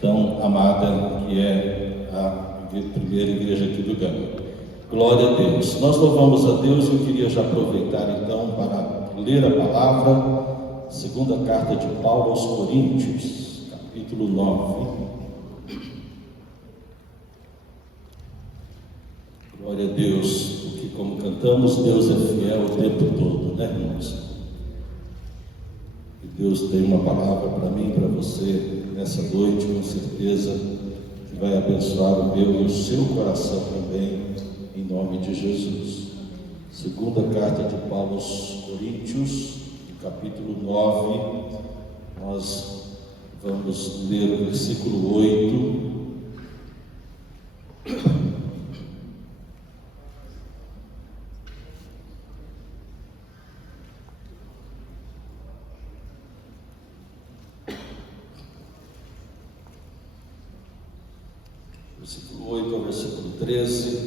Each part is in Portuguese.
tão amada que é a primeira igreja aqui do Gama. Glória a Deus. Nós louvamos a Deus. Eu queria já aproveitar então para ler a palavra, segunda carta de Paulo aos Coríntios, capítulo 9. Glória a Deus, porque como cantamos, Deus é fiel o tempo todo, né, irmãos? E Deus tem uma palavra para mim, para você, nessa noite, com certeza, que vai abençoar o meu e o seu coração também, em nome de Jesus. Segunda carta de Paulo aos Coríntios, capítulo 9, nós vamos ler o versículo 8. Versículo 8 ao versículo 13.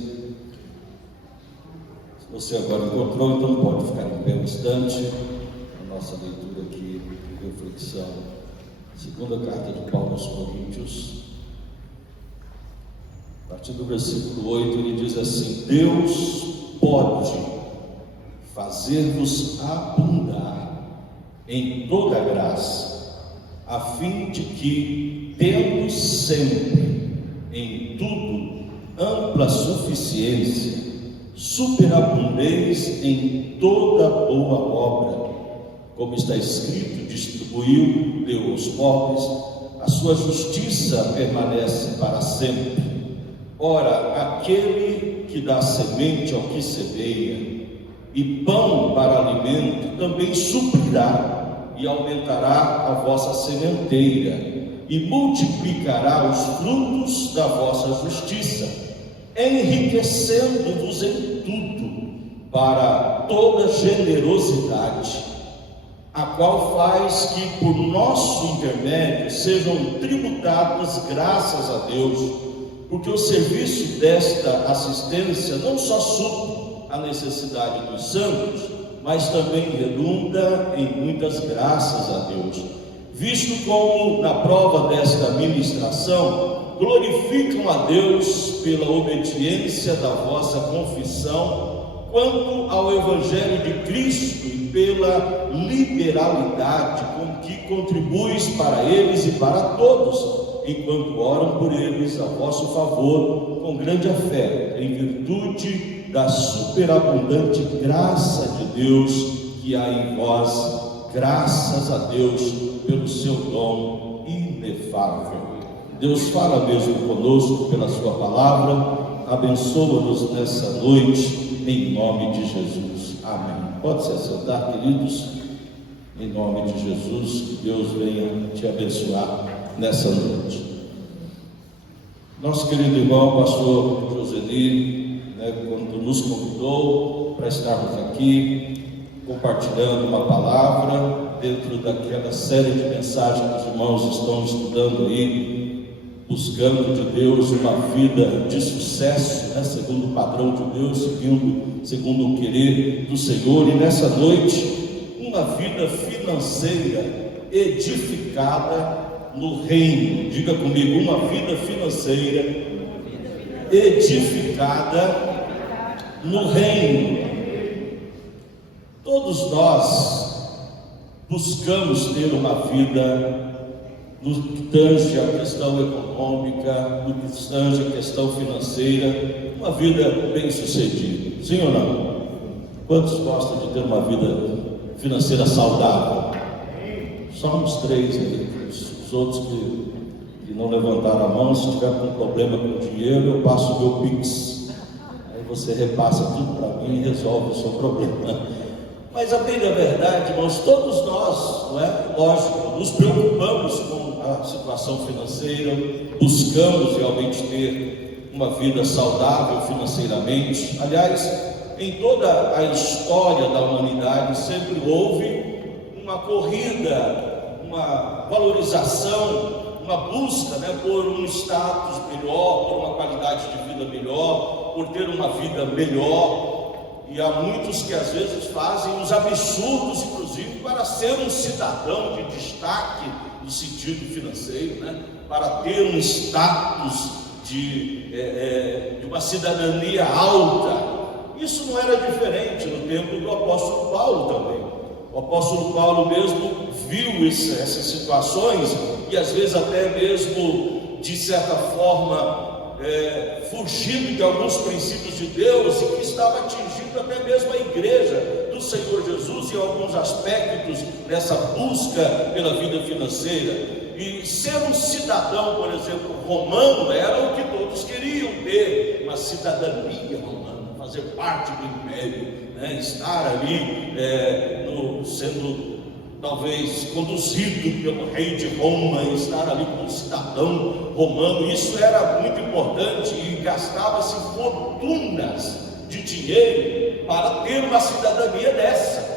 Se você agora encontrou, então pode ficar em pé um instante. A nossa leitura aqui, reflexão. Segunda carta de Paulo aos Coríntios, a partir do versículo 8, ele diz assim: Deus pode fazer-vos abundar em toda graça, a fim de que, tendo sempre em tudo ampla suficiência, superabundeis em toda boa obra, como está escrito: distribuiu, deu aos pobres, a sua justiça permanece para sempre. Ora, aquele que dá semente ao que semeia e pão para alimento também suprirá e aumentará a vossa sementeira e multiplicará os frutos da vossa justiça, enriquecendo-vos em tudo para toda generosidade, a qual faz que por nosso intermédio sejam tributadas graças a Deus, porque o serviço desta assistência não só supre a necessidade dos santos, mas também redunda em muitas graças a Deus, visto como na prova desta ministração glorificam a Deus pela obediência da vossa confissão quanto ao Evangelho de Cristo e pela liberalidade com que contribuis para eles e para todos, enquanto oram por eles a vosso favor com grande fé, em virtude da superabundante graça de Deus que há em vós, graças a Deus pelo seu dom inefável. Deus fala mesmo conosco pela sua palavra, abençoa-nos nessa noite, em nome de Jesus. Amém. Pode se assentar, queridos, em nome de Jesus, que Deus venha te abençoar nessa noite. Nosso querido irmão, pastor Joseli, quando nos convidou para estarmos aqui, compartilhando uma palavra, dentro daquela série de mensagens que os irmãos estão estudando aí, buscando de Deus uma vida de sucesso, segundo o padrão de Deus, segundo o querer do Senhor, e nessa noite, uma vida financeira edificada no reino. Diga comigo: uma vida financeira edificada no reino. Todos nós buscamos ter uma vida no que tange a questão econômica, no que tange a questão financeira, uma vida bem sucedida, sim ou não? Quantos gostam de ter uma vida financeira saudável? Só uns 3 aí. Os outros que não levantaram a mão, se tiver com problema com o dinheiro, eu passo o meu Pix, aí você repassa tudo para mim e resolve o seu problema. Mas a bem da verdade, irmãos, todos nós, lógico, nos preocupamos com a situação financeira, buscamos realmente ter uma vida saudável financeiramente. Aliás, em toda a história da humanidade sempre houve uma corrida, uma valorização, uma busca por um status melhor, por uma qualidade de vida melhor, por ter uma vida melhor. E há muitos que às vezes fazem os absurdos, inclusive, para ser um cidadão de destaque no sentido financeiro, né? Para ter um status de uma cidadania alta. Isso não era diferente no tempo do apóstolo Paulo também. O apóstolo Paulo mesmo viu essas situações e às vezes até mesmo, de certa forma, fugindo de alguns princípios de Deus, e que estava atingindo até mesmo a igreja do Senhor Jesus em alguns aspectos nessa busca pela vida financeira. E ser um cidadão, por exemplo, romano, era o que todos queriam ter, uma cidadania romana, fazer parte do império, né? Estar ali sendo talvez conduzido pelo rei de Roma, e estar ali como cidadão romano. Isso era muito importante e gastava-se fortunas de dinheiro para ter uma cidadania dessa.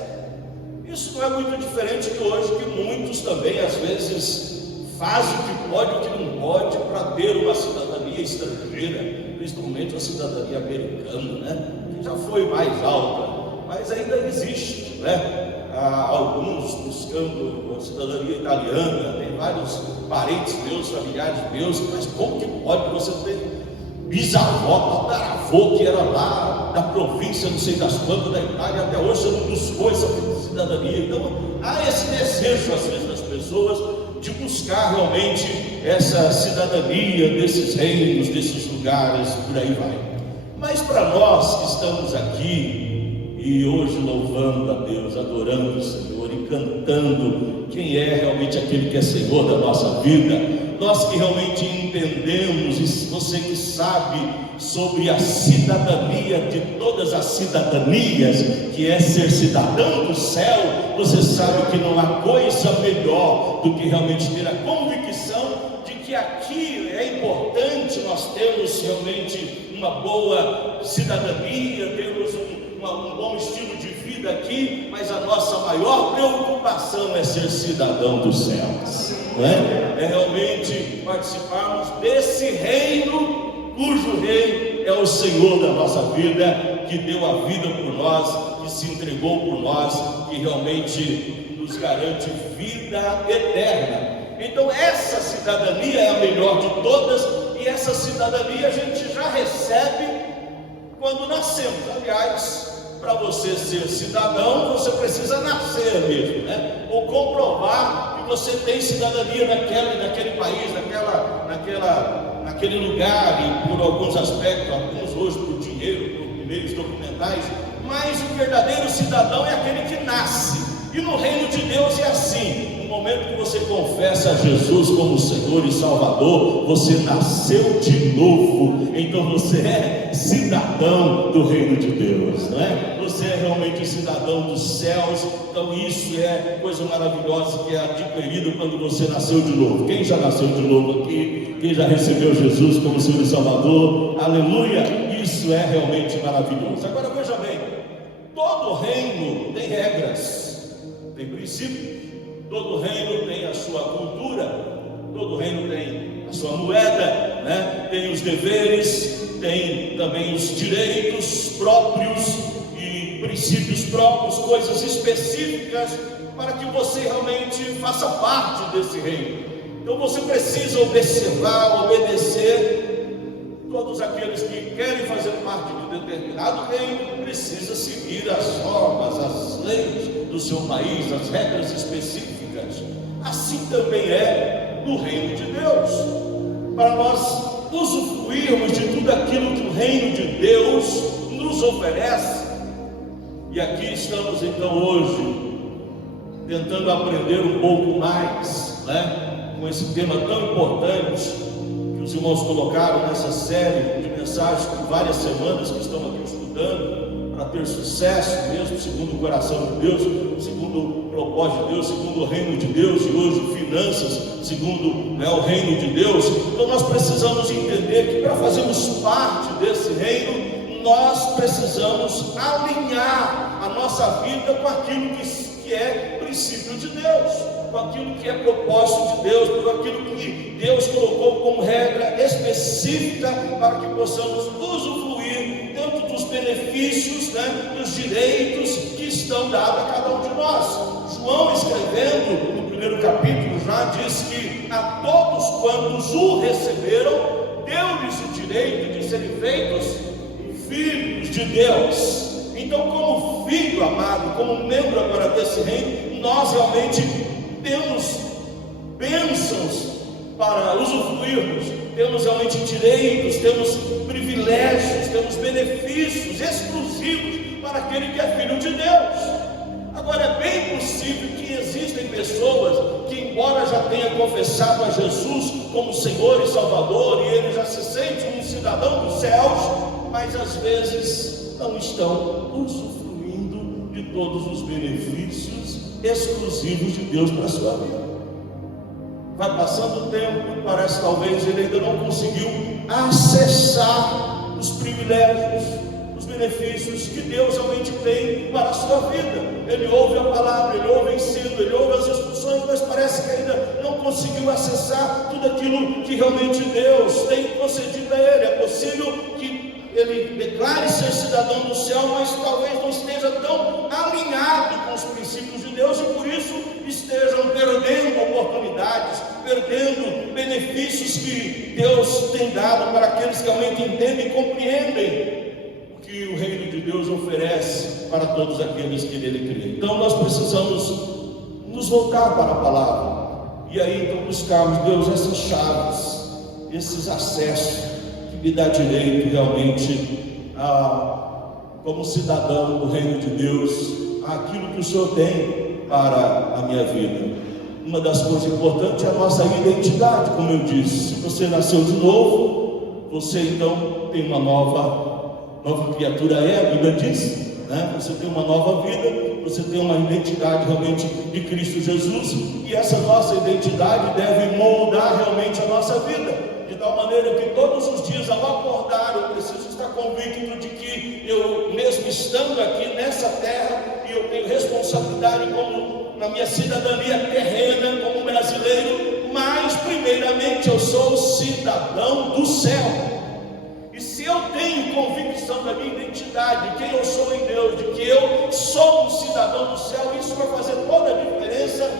Isso não é muito diferente de hoje, que muitos também às vezes fazem o que pode e o que não pode para ter uma cidadania estrangeira, principalmente a cidadania americana, né? Que já foi mais alta, mas ainda existe, né? Alguns buscando a cidadania italiana, tem vários parentes meus, familiares meus, mas como que pode você ter bisavó, tataravô, que era lá da província, não sei das quantas, da Itália, até hoje você não buscou essa cidadania? Então há esse desejo às vezes das pessoas de buscar realmente essa cidadania desses reinos, desses lugares, por aí vai. Mas para nós que estamos aqui e hoje louvando a Deus, adorando o Senhor e cantando quem é realmente aquele que é Senhor da nossa vida, nós que realmente entendemos, e você que sabe sobre a cidadania de todas as cidadanias, que é ser cidadão do céu, você sabe que não há coisa melhor do que realmente ter a convicção de que aqui é importante nós termos realmente uma boa cidadania, termos um bom estilo de vida aqui, mas a nossa maior preocupação é ser cidadão dos céus, não é? É realmente participarmos desse reino, cujo rei é o Senhor da nossa vida, que deu a vida por nós, que se entregou por nós, que realmente nos garante vida eterna. Então essa cidadania é a melhor de todas, e essa cidadania a gente já recebe quando nascemos. Aliás, para você ser cidadão, você precisa nascer mesmo, né? Ou comprovar que você tem cidadania naquele país, naquele lugar, e por alguns aspectos, alguns hoje por dinheiro, por meios documentais. Mas o verdadeiro cidadão é aquele que nasce. E no reino de Deus é assim: no momento que você confessa a Jesus como Senhor e Salvador, você nasceu de novo. Então você é cidadão do reino de Deus, não é? Você é realmente cidadão dos céus. Então isso é coisa maravilhosa que é adquirido quando você nasceu de novo. Quem já nasceu de novo aqui? Quem já recebeu Jesus como Senhor e Salvador? Aleluia! Isso é realmente maravilhoso. Agora veja bem, todo reino tem regras, tem princípio. Todo reino tem a sua cultura, todo reino tem a sua moeda, né? Tem os deveres, tem também os direitos próprios e princípios próprios, coisas específicas para que você realmente faça parte desse reino. Então você precisa observar, obedecer. Todos aqueles que querem fazer parte de determinado reino precisam seguir as normas, as leis do seu país, as regras específicas. Assim também é no reino de Deus. Para nós usufruirmos de tudo aquilo que o reino de Deus nos oferece. E aqui estamos então hoje tentando aprender um pouco mais, né, com esse tema tão importante que os irmãos colocaram nessa série de mensagens por várias semanas que estão aqui estudando, para ter sucesso mesmo, segundo o coração de Deus, segundo o propósito de Deus, segundo o reino de Deus, e hoje finanças, segundo o reino de Deus. Então nós precisamos entender que para fazermos parte desse reino, nós precisamos alinhar a nossa vida com aquilo que é princípio de Deus, com aquilo que é propósito de Deus, com aquilo que Deus colocou como regra específica para que possamos usufruir dentro dos benefícios, né, dos direitos que estão dados a cada um de nós. João, escrevendo no primeiro capítulo já diz que a todos quantos o receberam, deu-lhes o direito de serem feitos filhos de Deus. Então, como filho amado, como membro agora desse reino, nós realmente temos bênçãos para usufruirmos, temos realmente direitos, temos privilégios, temos benefícios exclusivos para aquele que é filho de Deus. Agora, é bem possível que existem pessoas que, embora já tenha confessado a Jesus como Senhor e Salvador, e ele já se sente um cidadão dos céus, mas às vezes não estão usufruindo de todos os benefícios exclusivos de Deus para a sua vida. Vai passando o tempo e parece talvez ele ainda não conseguiu acessar os privilégios, os benefícios que Deus realmente tem para a sua vida. Ele ouve a palavra, ele ouve o ensino, ele ouve as instruções, mas parece que ainda não conseguiu acessar tudo aquilo que realmente Deus tem concedido a ele. É possível que ele declare ser cidadão do céu, mas talvez não esteja tão alinhado com os princípios de Deus, e por isso estejam perdendo oportunidades, perdendo benefícios que Deus tem dado para aqueles que realmente entendem e compreendem o que o reino de Deus oferece para todos aqueles que nele creem. Então nós precisamos nos voltar para a palavra, e aí então buscarmos, Deus, essas chaves, esses acessos que me dá direito realmente como cidadão do reino de Deus, aquilo que o Senhor tem para a minha vida. Uma das coisas importantes é a nossa identidade, como eu disse. Se você nasceu de novo, você então tem uma nova criatura, a Bíblia diz, né? Você tem uma nova vida, você tem uma identidade realmente de Cristo Jesus, e essa nossa identidade deve moldar realmente a nossa vida, de tal maneira que todos os dias ao acordar eu preciso estar convicto de que eu, mesmo estando aqui nessa terra, e eu tenho responsabilidade como na minha cidadania terrena, como brasileiro, mas primeiramente eu sou cidadão do céu. E se eu tenho convicção da minha identidade, de quem eu sou em Deus, de que eu sou um cidadão do céu, isso vai fazer toda a diferença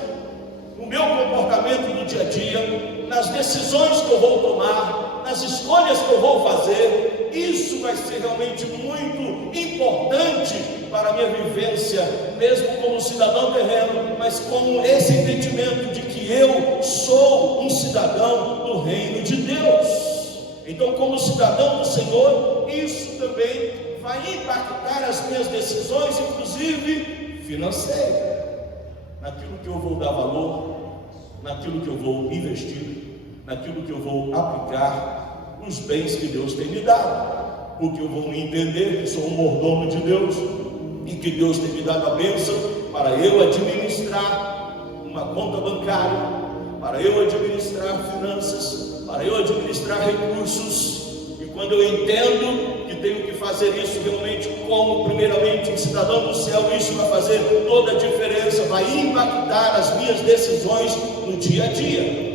no meu comportamento no dia a dia, nas decisões que eu vou tomar, nas escolhas que eu vou fazer. Isso vai ser realmente muito importante para a minha vivência, mesmo como cidadão terreno, mas com esse entendimento de que eu sou um cidadão do reino de Deus. Então, como cidadão do Senhor, isso também vai impactar as minhas decisões, inclusive financeiras, naquilo que eu vou dar valor, naquilo que eu vou investir, naquilo que eu vou aplicar os bens que Deus tem me dado, porque eu vou entender que sou um mordomo de Deus e que Deus tem me dado a bênção para eu administrar uma conta bancária, para eu administrar finanças, para eu administrar recursos. E quando eu entendo que tenho que fazer isso realmente como primeiramente um cidadão do céu, isso vai fazer toda a diferença, vai impactar as minhas decisões no dia a dia.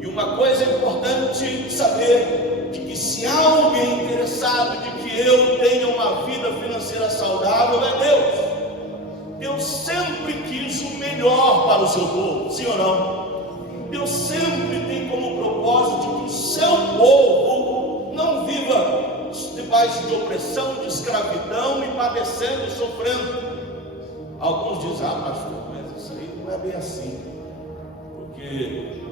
E uma coisa importante saber, de que se há alguém interessado de que eu tenha uma vida financeira saudável, é Deus. Deus sempre quis o melhor para o seu povo, sim ou não? Deus sempre tem como propósito de que o seu povo não viva debaixo de opressão, de escravidão, e padecendo e sofrendo. Alguns dizem, pastor, mas isso aí não é bem assim, porque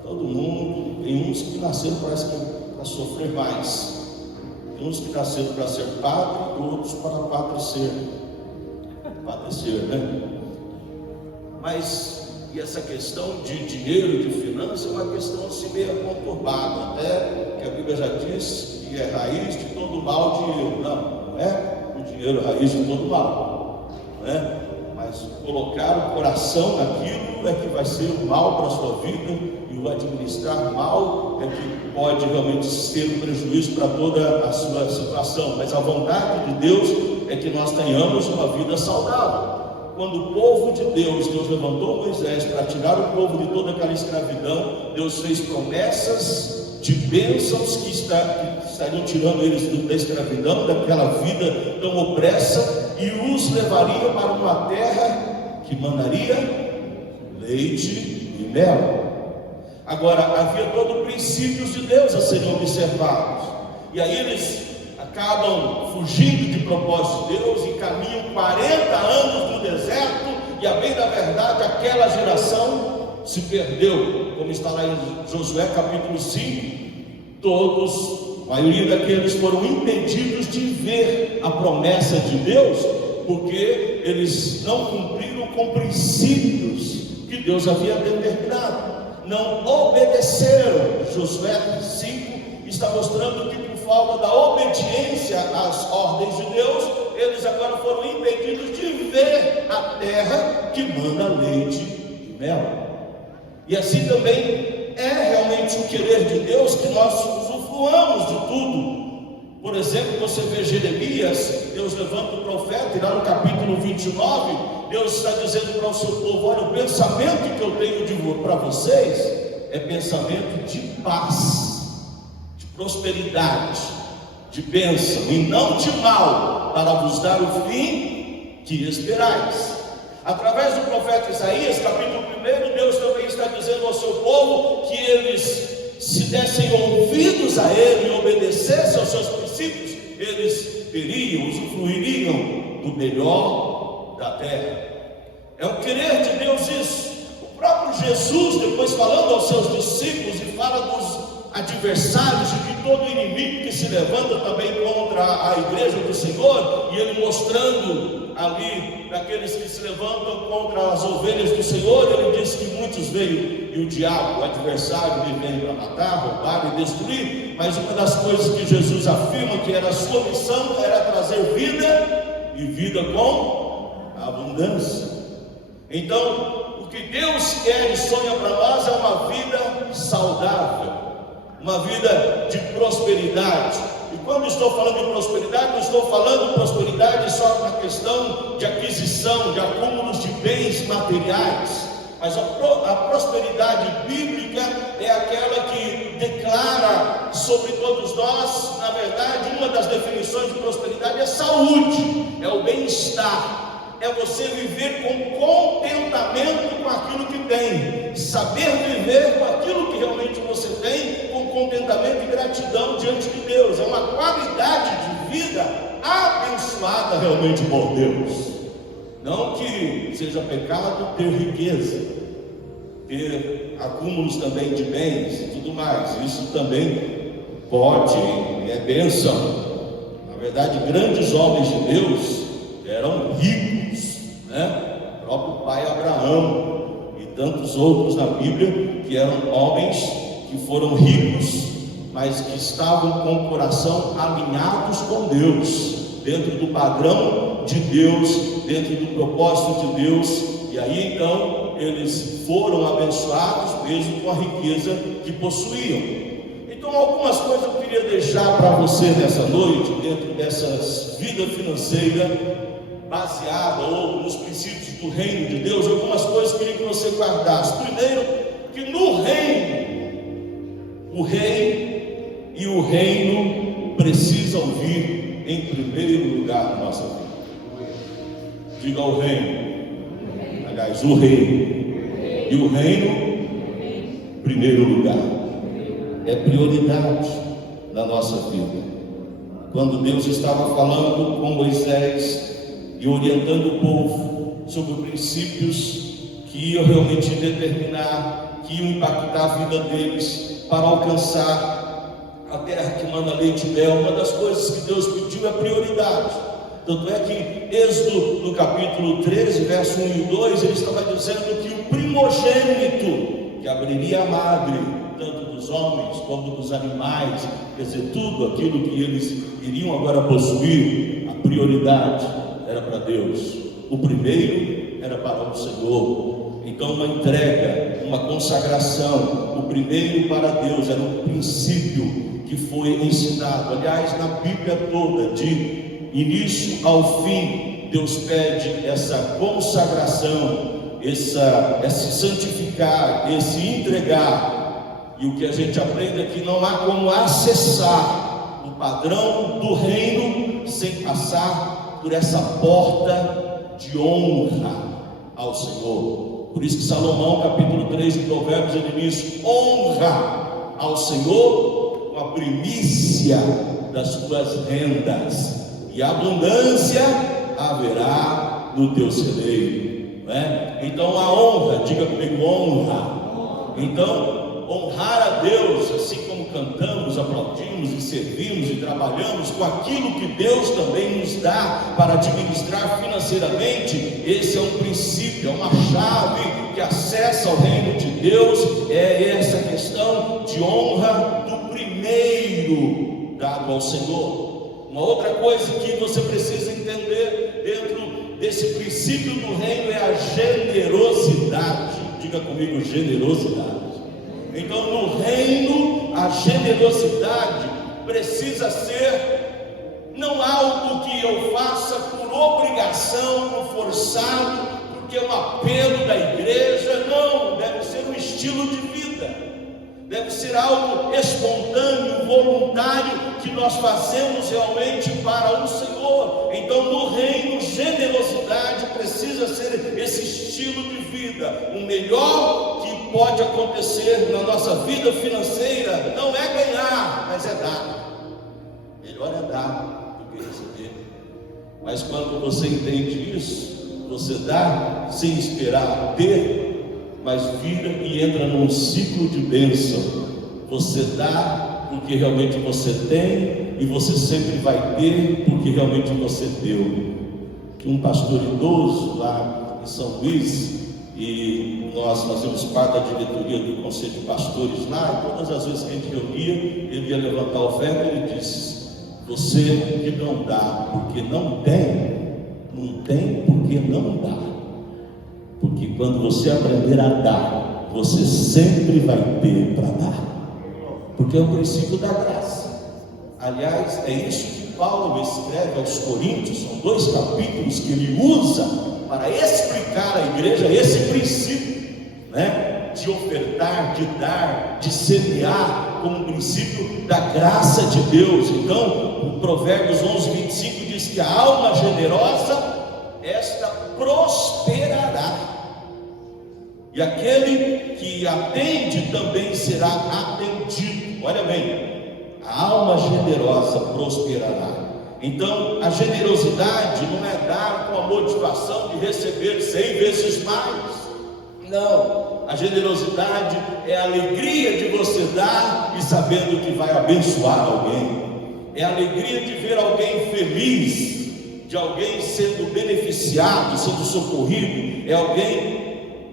todo mundo, tem uns que nasceram parece que para sofrer mais, tem uns que nasceram para ser padre, outros para padecer, né? Mas e essa questão de dinheiro, de finanças, é uma questão assim meio conturbada, até que a Bíblia já diz que é raiz de todo mal o dinheiro. Não é o dinheiro raiz de todo mal, não é? Mas colocar o coração naquilo é que vai ser o mal para a sua vida, e o administrar mal é que pode realmente ser um prejuízo para toda a sua situação. Mas a vontade de Deus é que nós tenhamos uma vida saudável. Quando o povo de Deus levantou Moisés para tirar o povo de toda aquela escravidão, Deus fez promessas de bênçãos que estariam tirando eles da escravidão, daquela vida tão opressa, e os levaria para uma terra que manaria leite e mel. Agora, havia todo o princípios de Deus a serem observados, e aí eles acabam fugindo de propósito de Deus e caminham 40 anos no deserto, e a bem da verdade aquela geração se perdeu, como está lá em Josué capítulo 5. Todos, a maioria daqueles foram impedidos de ver a promessa de Deus, porque eles não cumpriram com princípios que Deus havia determinado, não obedeceram. Josué 5 está mostrando que por falta da obediência às ordens de Deus, eles agora foram impedidos de ver a terra que manda leite e mel. E assim também é realmente o querer de Deus que nós usufruamos de tudo. Por exemplo, você vê Jeremias, Deus levanta o profeta, e lá no capítulo 29, Deus está dizendo para o seu povo: olha, o pensamento que eu tenho para vocês é pensamento de paz, de prosperidade, de bênção, e não de mal, para vos dar o fim que esperais. Através do profeta Isaías, capítulo 1, Deus também está dizendo ao seu povo que eles se dessem ouvidos a Ele e obedecessem aos seus princípios, eles teriam, usufruiriam do melhor da terra. É o querer de Deus isso. O próprio Jesus, depois falando aos seus discípulos, e fala dos adversários, e de todo inimigo que se levanta também contra a igreja do Senhor, e Ele mostrando ali daqueles que se levantam contra as ovelhas do Senhor, Ele diz que muitos veio, e o diabo, o adversário, ele veio para matar, roubar e destruir, mas uma das coisas que Jesus afirma que era a sua missão, era trazer vida, e vida com abundância. Então, o que Deus quer e sonha para nós é uma vida saudável, uma vida de prosperidade. E quando estou falando de prosperidade, não estou falando de prosperidade só na questão de aquisição, de acúmulos de bens materiais, mas a prosperidade bíblica é aquela que declara sobre todos nós. Na verdade, uma das definições de prosperidade é saúde, é o bem-estar, é você viver com contentamento com aquilo que tem, saber viver com aquilo que realmente você tem, com contentamento e gratidão diante de Deus. É uma qualidade de vida abençoada realmente por Deus. Não que seja pecado ter riqueza, ter acúmulos também de bens e tudo mais, isso também pode, é bênção. Na verdade, grandes homens de Deus eram ricos, né? O próprio pai Abraão e tantos outros na Bíblia, que eram homens que foram ricos, mas que estavam com o coração alinhados com Deus, dentro do padrão de Deus, dentro do propósito de Deus. E aí então eles foram abençoados mesmo com a riqueza que possuíam. Então, algumas coisas eu queria deixar para você nessa noite, dentro dessa vida financeira baseada ou nos princípios do reino de Deus. Algumas coisas eu queria que você guardasse. Primeiro, que no reino, o rei e o reino precisam vir em primeiro lugar na nossa vida. Diga ao reino, aliás, o rei e o reino em primeiro lugar. É prioridade na nossa vida. Quando Deus estava falando com Moisés e orientando o povo sobre princípios que iam realmente determinar, que iam impactar a vida deles para alcançar a terra que manda leite e mel, uma das coisas que Deus pediu é prioridade. Tanto é que Êxodo, no capítulo 13, verso 1 e 2, ele estava dizendo que o primogênito que abriria a madre, tanto dos homens como dos animais, quer dizer, tudo aquilo que eles iriam agora possuir, a prioridade era para Deus. O primeiro era para o Senhor. Então, uma entrega, uma consagração, o primeiro para Deus era um princípio que foi ensinado. Aliás, na Bíblia toda, de início ao fim, Deus pede essa consagração, esse santificar, esse entregar. E o que a gente aprende é que não há como acessar o padrão do reino sem passar por essa porta de honra ao Senhor. Por isso que Salomão, capítulo 3 de Provérbios, ele diz: honra ao Senhor com a primícia das tuas rendas, e abundância haverá no teu celeiro, né? Então a honra, diga comigo, honra. Então, honrar a Deus, assim como cantamos, aplaudimos e servimos e trabalhamos com aquilo que Deus também nos dá para administrar financeiramente, esse é um princípio, é uma chave que acessa o reino de Deus, é essa questão de honra do primeiro dado ao Senhor. Uma outra coisa que você precisa entender dentro desse princípio do reino é a generosidade. Diga comigo, generosidade. Então, no reino, a generosidade precisa ser não algo que eu faça por obrigação, por forçado, porque é um apelo da igreja. Não, deve ser um estilo de vida. Deve ser algo espontâneo, voluntário, que nós fazemos realmente para o Senhor. Então, no reino, generosidade precisa ser esse estilo de vida. O melhor que pode acontecer na nossa vida financeira não é ganhar, mas é dar. Melhor é dar do que receber. Mas quando você entende isso, você dá sem esperar ter, mas vira e entra num ciclo de bênção. Você dá porque realmente você tem, e você sempre vai ter porque realmente você deu. Tinha um pastor idoso lá em São Luís, e nós fazemos parte da diretoria do conselho de pastores lá, e todas as vezes que a gente reunia, ele ia levantar a oferta, e ele disse: você que não dá porque não tem porque não dá. Porque quando você aprender a dar, você sempre vai ter para dar, porque é o princípio da graça. Aliás, é isso que Paulo escreve aos Coríntios, são 2 capítulos que ele usa para explicar à igreja esse princípio, né? De ofertar, de dar, de semear, como um princípio da graça de Deus. Então, o Provérbios 11:25 diz que a alma generosa, esta prosperará, e aquele que atende também será atendido. Olha bem, a alma generosa prosperará. Então, a generosidade não é dar com a motivação de receber 100 vezes mais. Não, a generosidade é a alegria de você dar e sabendo que vai abençoar alguém. É a alegria de ver alguém feliz, de alguém sendo beneficiado, sendo socorrido. É alguém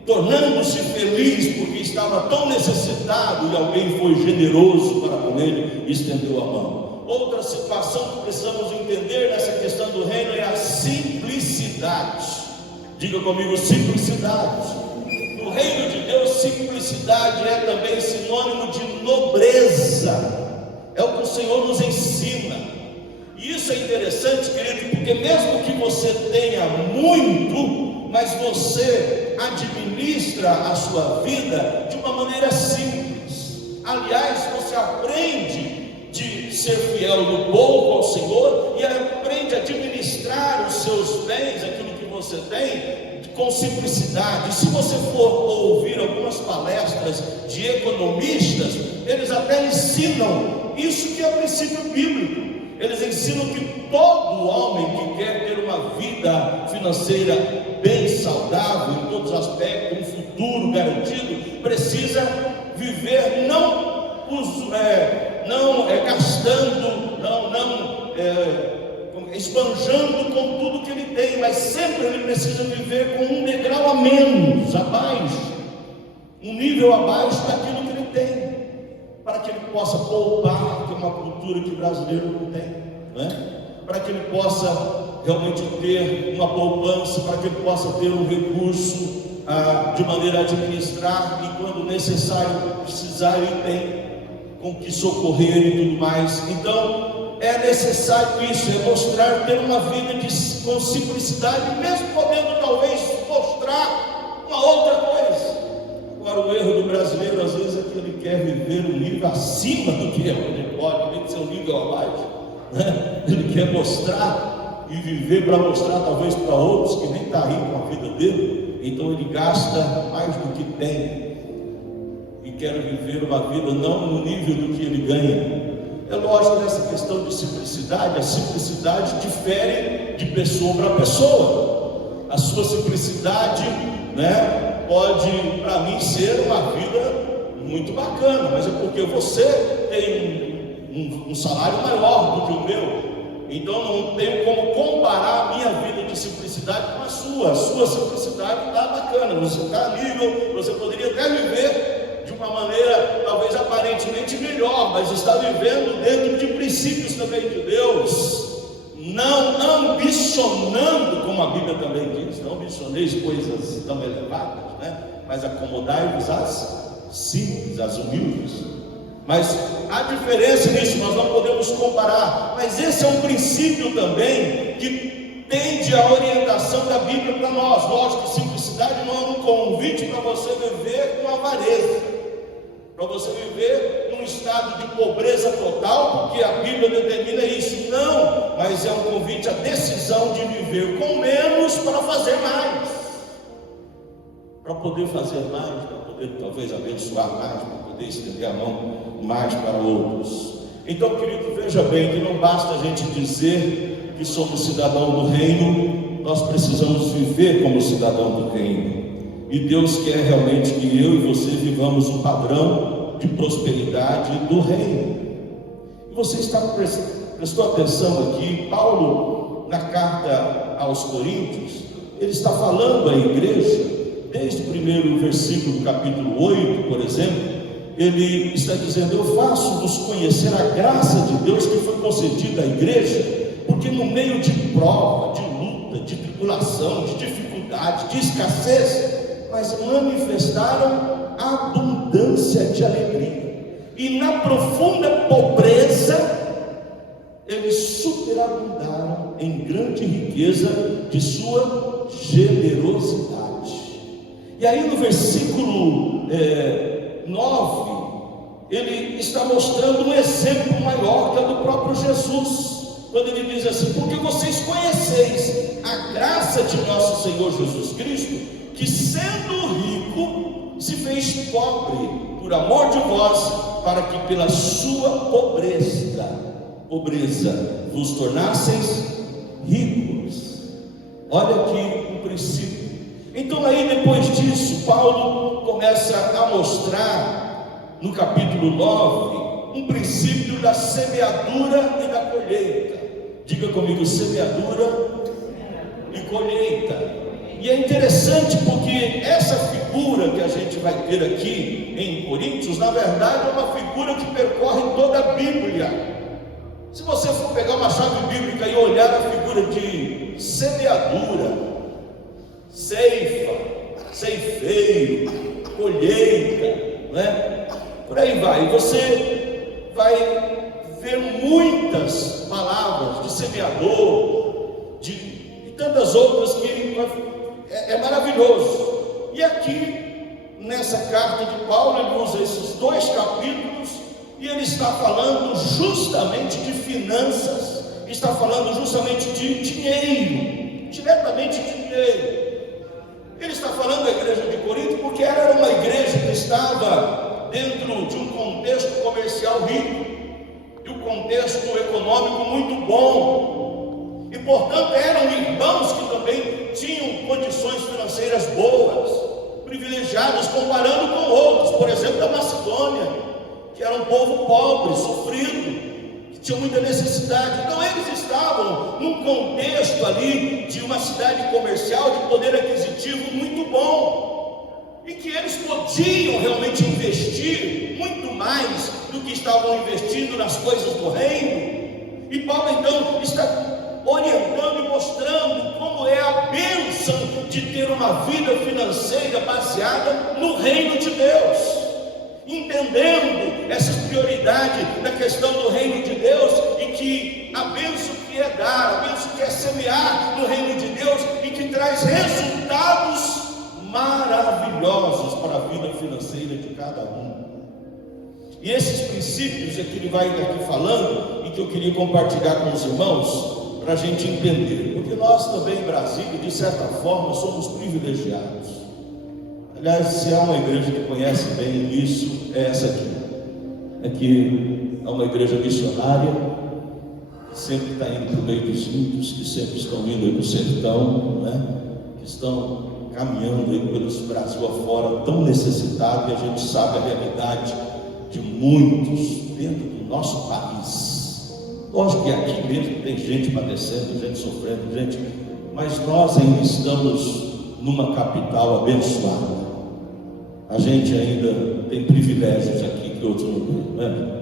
tornando-se feliz porque estava tão necessitado e alguém foi generoso para com ele e estendeu a mão. Outra situação que precisamos entender nessa questão do reino é a simplicidade. Diga comigo, simplicidade. No reino de Deus, simplicidade é também sinônimo de nobreza. É o que o Senhor nos ensina. E isso é interessante, querido, porque mesmo que você tenha muito, mas você administra a sua vida de uma maneira simples. Aliás, você aprende de ser fiel no pouco ao Senhor e aprende a administrar os seus bens, aquilo que você tem, com simplicidade. Se você for ouvir algumas palestras de economistas, eles até ensinam isso, que é o princípio bíblico. Eles ensinam que todo homem que quer ter uma vida financeira bem saudável, em todos os aspectos, um futuro garantido, precisa viver não gastando, esbanjando com tudo que ele tem, mas sempre ele precisa viver com um degrau a menos, abaixo, um nível abaixo daquilo que ele tem, para que ele possa poupar, que é uma cultura que o brasileiro não tem, né? Para que ele possa realmente ter uma poupança, para que ele possa ter um recurso de maneira a administrar, e quando necessário, precisar, ele tem com que socorrer e tudo mais. Então, é necessário isso, é mostrar, ter uma vida com simplicidade, mesmo podendo talvez mostrar uma outra coisa. Agora, o erro do brasileiro, às vezes, é que ele quer viver um nível acima do que ele pode, nem ser um nível abaixo, né? Ele quer mostrar e viver para mostrar, talvez para outros que nem está rico com a vida dele, então ele gasta mais do que tem e quer viver uma vida não no nível do que ele ganha. É lógico, nessa questão de simplicidade, a simplicidade difere de pessoa para pessoa. A sua simplicidade, né, pode para mim ser uma vida muito bacana, mas é porque você tem um salário maior do que o meu. Então não tenho como comparar a minha vida de simplicidade com a sua. A sua simplicidade está bacana, você está nível, você poderia até viver de uma maneira talvez aparentemente melhor, mas está vivendo dentro de princípios também de Deus, não ambicionando, como a Bíblia também diz, não ambicioneis coisas tão elevadas, né? Mas acomodai-vos às simples, às humildes. Mas há diferença nisso, nós não podemos comparar. Mas esse é um princípio também que tende a orientação da Bíblia para nós. Lógico que simplicidade não é um convite para você viver com avareza, para você viver num estado de pobreza total, porque a Bíblia determina isso. Não, mas é um convite à decisão de viver com menos para fazer mais, para poder fazer mais, para poder talvez abençoar mais, para poder estender a mão mais para outros. Então, querido, veja bem que não basta a gente dizer que somos cidadão do reino, nós precisamos viver como cidadão do reino. E Deus quer realmente que eu e você vivamos um padrão de prosperidade do reino. E você prestou atenção aqui, Paulo, na carta aos Coríntios, ele está falando à igreja, desde o primeiro versículo do capítulo 8, por exemplo, ele está dizendo: eu faço-vos conhecer a graça de Deus que foi concedida à igreja, porque no meio de prova, de luta, de tribulação, de dificuldade, de escassez, mas manifestaram abundância de alegria, e na profunda pobreza eles superabundaram em grande riqueza de sua generosidade. E aí no versículo 9, ele está mostrando um exemplo maior, que é do próprio Jesus, quando ele diz assim: porque vocês conheceis a graça de nosso Senhor Jesus Cristo, que sendo rico se fez pobre por amor de vós, para que pela sua pobreza vos tornasseis ricos. Olha aqui um princípio. Então aí depois disso, Paulo começa a mostrar no capítulo 9 um princípio da semeadura e da colheita. Diga comigo: semeadura e colheita. E é interessante porque essa figura que a gente vai ter aqui em Coríntios, na verdade é uma figura que percorre toda a Bíblia. Se você for pegar uma chave bíblica e olhar a figura de semeadura, ceifa, ceifeiro, colheita, né? Por aí vai, você vai ver muitas palavras de semeador, e tantas outras que é maravilhoso. E aqui nessa carta de Paulo ele usa esses 2 capítulos e ele está falando justamente de finanças, está falando justamente de dinheiro, diretamente de dinheiro. Ele está falando da igreja de Corinto porque era uma igreja que estava dentro de um contexto comercial rico, de um contexto econômico muito bom, e portanto eram irmãos que também tinham condições financeiras boas, privilegiados comparando com outros, por exemplo da Macedônia, que era um povo pobre, sofrido, que tinha muita necessidade. Então eles estavam num contexto ali de uma cidade comercial de poder aquisitivo muito bom, e que eles podiam realmente investir muito mais do que estavam investindo nas coisas do reino. E Paulo então está orientando e mostrando como é a bênção de ter uma vida financeira baseada no reino de Deus, entendendo essas prioridades da questão do reino de Deus, e que a bênção que é dar, a bênção que é semear no reino de Deus, e que traz resultados maravilhosos para a vida financeira de cada um. E esses princípios é que ele vai aqui falando, e que eu queria compartilhar com os irmãos, para a gente entender, porque nós também em Brasília, de certa forma, somos privilegiados. Aliás, se há uma igreja que conhece bem isso, é essa aqui. Aqui é uma igreja missionária, que sempre está indo para o meio dos índios, que sempre estão indo aí para o sertão, né? Que estão caminhando aí pelos Brasil afora, tão necessitado, e a gente sabe a realidade de muitos dentro do nosso país. Lógico que aqui mesmo tem gente padecendo, gente sofrendo, gente, mas nós ainda estamos numa capital abençoada. A gente ainda tem privilégios aqui que outros não têm, né?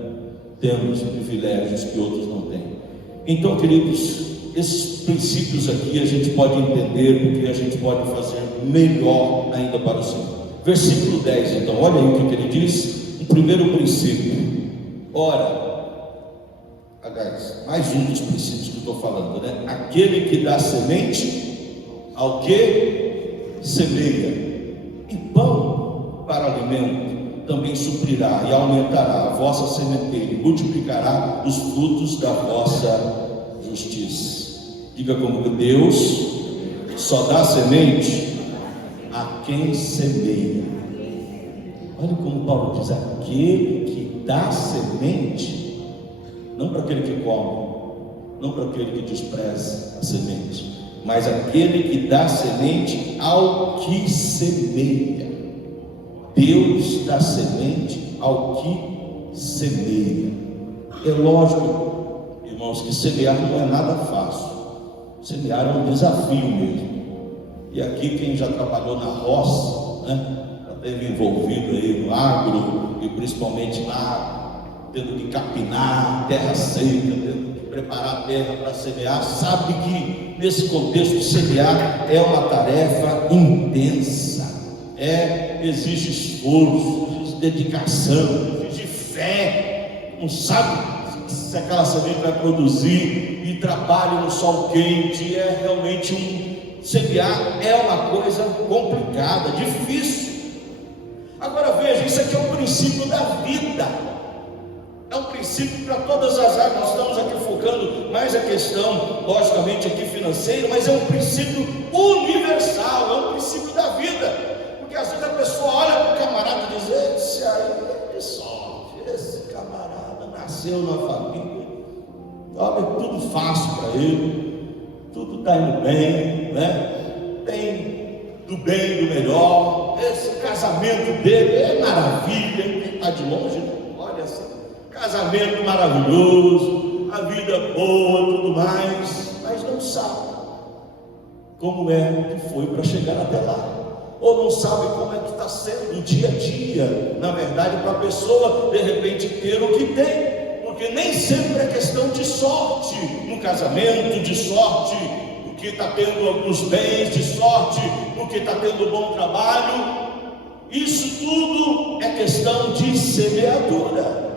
Temos privilégios que outros não têm. Então, queridos, esses princípios aqui a gente pode entender, porque a gente pode fazer melhor ainda para o Senhor. Versículo 10, então, olha aí o que ele diz. O primeiro princípio: ora, aliás, mais um dos princípios que eu estou falando, né? Aquele que dá semente ao que semeia, e pão para alimento também suprirá e aumentará a vossa sementeira, e multiplicará os frutos da vossa justiça. Diga comigo: Deus só dá semente a quem semeia. Olha como Paulo diz: aquele que dá semente, não para aquele que come, não para aquele que despreza a semente, mas aquele que dá semente ao que semeia. Deus dá semente ao que semeia. É lógico, irmãos, que semear não é nada fácil. Semear é um desafio mesmo. E aqui quem já trabalhou na roça, né, já esteve envolvido aí no agro, e principalmente lá, tendo que capinar terra seca, tendo que preparar a terra para semear, sabe que nesse contexto semear é uma tarefa intensa. Exige esforço, exige dedicação, exige fé. Não sabe se aquela semente vai produzir, e trabalho no sol quente. É realmente semear é uma coisa complicada, difícil. Agora veja, isso aqui é um princípio da vida, é um princípio para todas as áreas. Nós estamos aqui focando mais a questão, logicamente, aqui financeira, mas é um princípio universal, é um princípio da vida. Porque às vezes a pessoa olha para o camarada e diz: esse aí é de sorte, esse camarada nasceu na família, olha, tudo fácil para ele, tudo está indo bem, né? Tem do bem e do melhor, esse casamento dele é maravilha. Quem está de longe, né? Olha assim, casamento maravilhoso, a vida boa, tudo mais, mas não sabe como é que foi para chegar até lá, ou não sabe como é que está sendo o dia a dia, na verdade, para a pessoa de repente ter o que tem, porque nem sempre é questão de sorte no casamento, de sorte no que está tendo alguns bens, de sorte no que está tendo bom trabalho. Isso tudo é questão de semeadura.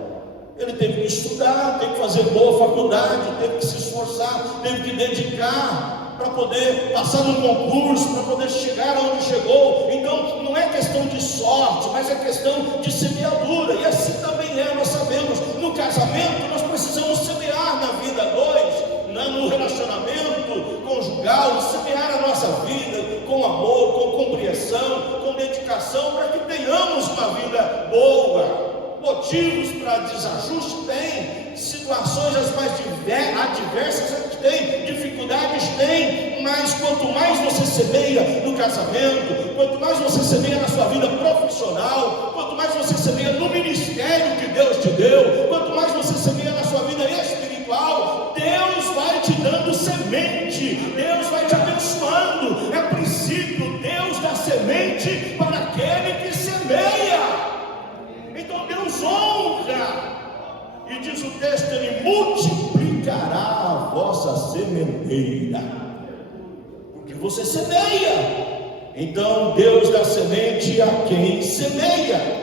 Ele teve que estudar, teve que fazer boa faculdade, teve que se esforçar, teve que dedicar para poder passar no concurso, para poder chegar aonde chegou. Então não é questão de sorte, mas é questão de semeadura. E assim também nós sabemos, no casamento nós precisamos semear na vida dois, no relacionamento conjugal, semear a nossa vida com amor, com compreensão, com dedicação, para que tenhamos uma vida boa. Motivos para desajuste tem, situações as mais adversas tem, dificuldades tem, mas quanto mais você semeia no casamento, quanto mais você semeia na sua vida profissional, quanto mais você semeia no ministério que Deus te deu, quanto mais você semeia na sua vida espiritual, Deus vai te dando semente, Deus vai te abençoando. É princípio, Deus dá semente para aquele que semeia. Então Deus honra, e diz o texto: Ele multiplicará a vossa sementeira, porque você semeia. Então Deus dá semente a quem semeia.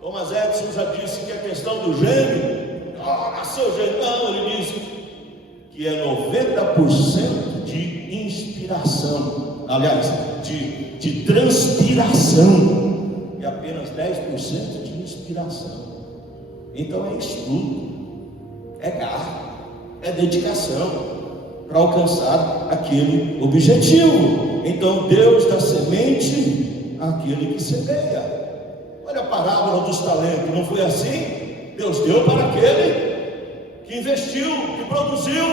Thomas Edison já disse que a questão do gênio, nasceu gênio, não, ele diz que é 90% de inspiração, aliás, de transpiração, e apenas 10% de inspiração. Então é estudo, é garra, é dedicação, para alcançar aquele objetivo. Então Deus dá semente àquele que semeia. Olha a parábola dos talentos, não foi assim? Deus deu para aquele que investiu, que produziu,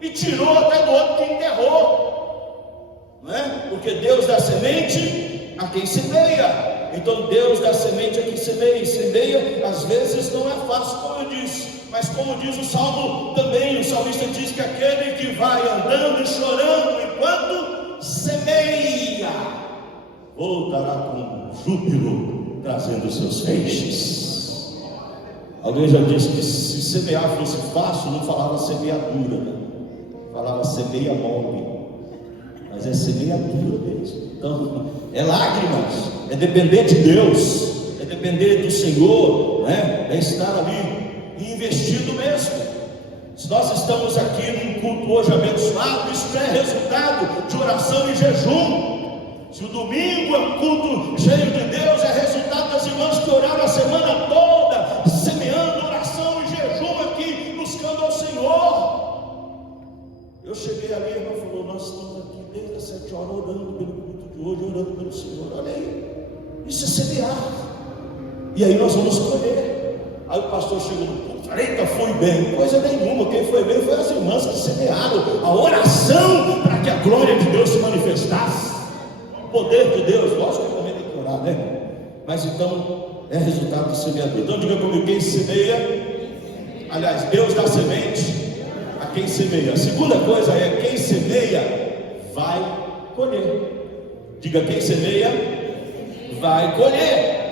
e tirou até do outro que enterrou, não é? Porque Deus dá semente a quem semeia. Então Deus dá semente a quem semeia, e semeia às vezes não é fácil, como eu disse, mas como diz o Salmo também, o salmista diz que aquele que vai andando e chorando enquanto semeia, voltará com júbilo, trazendo seus feixes. Alguém já disse que se semear fosse fácil, não falava semeadura, né? Falava semeia mole, mas é semeadura mesmo. Então, é lágrimas, é depender de Deus, é depender do Senhor, né? É estar ali e investido mesmo. Se nós estamos aqui num culto hoje abençoado, isso é resultado de oração e jejum. Se o domingo é um culto cheio de Deus, é resultado das irmãs que oraram a semana toda, semeando oração e jejum aqui, buscando ao Senhor. Eu cheguei ali, a irmã falou: nós estamos aqui desde as 7 horas orando pelo culto de hoje, orando pelo Senhor. Olha aí, isso é semear. E aí nós vamos colher. Aí o pastor chegou no culto: eita, foi bem. Coisa nenhuma, quem foi bem foi as irmãs que semearam a oração para que a glória de Deus se manifestasse. O poder de Deus, lógico que também tem que orar, né? Mas então é resultado do semeador. Então diga comigo: quem semeia, aliás, Deus dá semente a quem semeia. A segunda coisa é: quem semeia vai colher. Diga: quem semeia vai colher.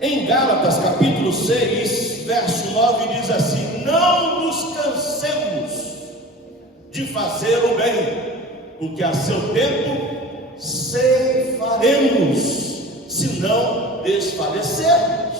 Em Gálatas capítulo 6, verso 9 diz assim: não nos cansemos de fazer o bem, porque a seu tempo ceifaremos, se não desfalecermos.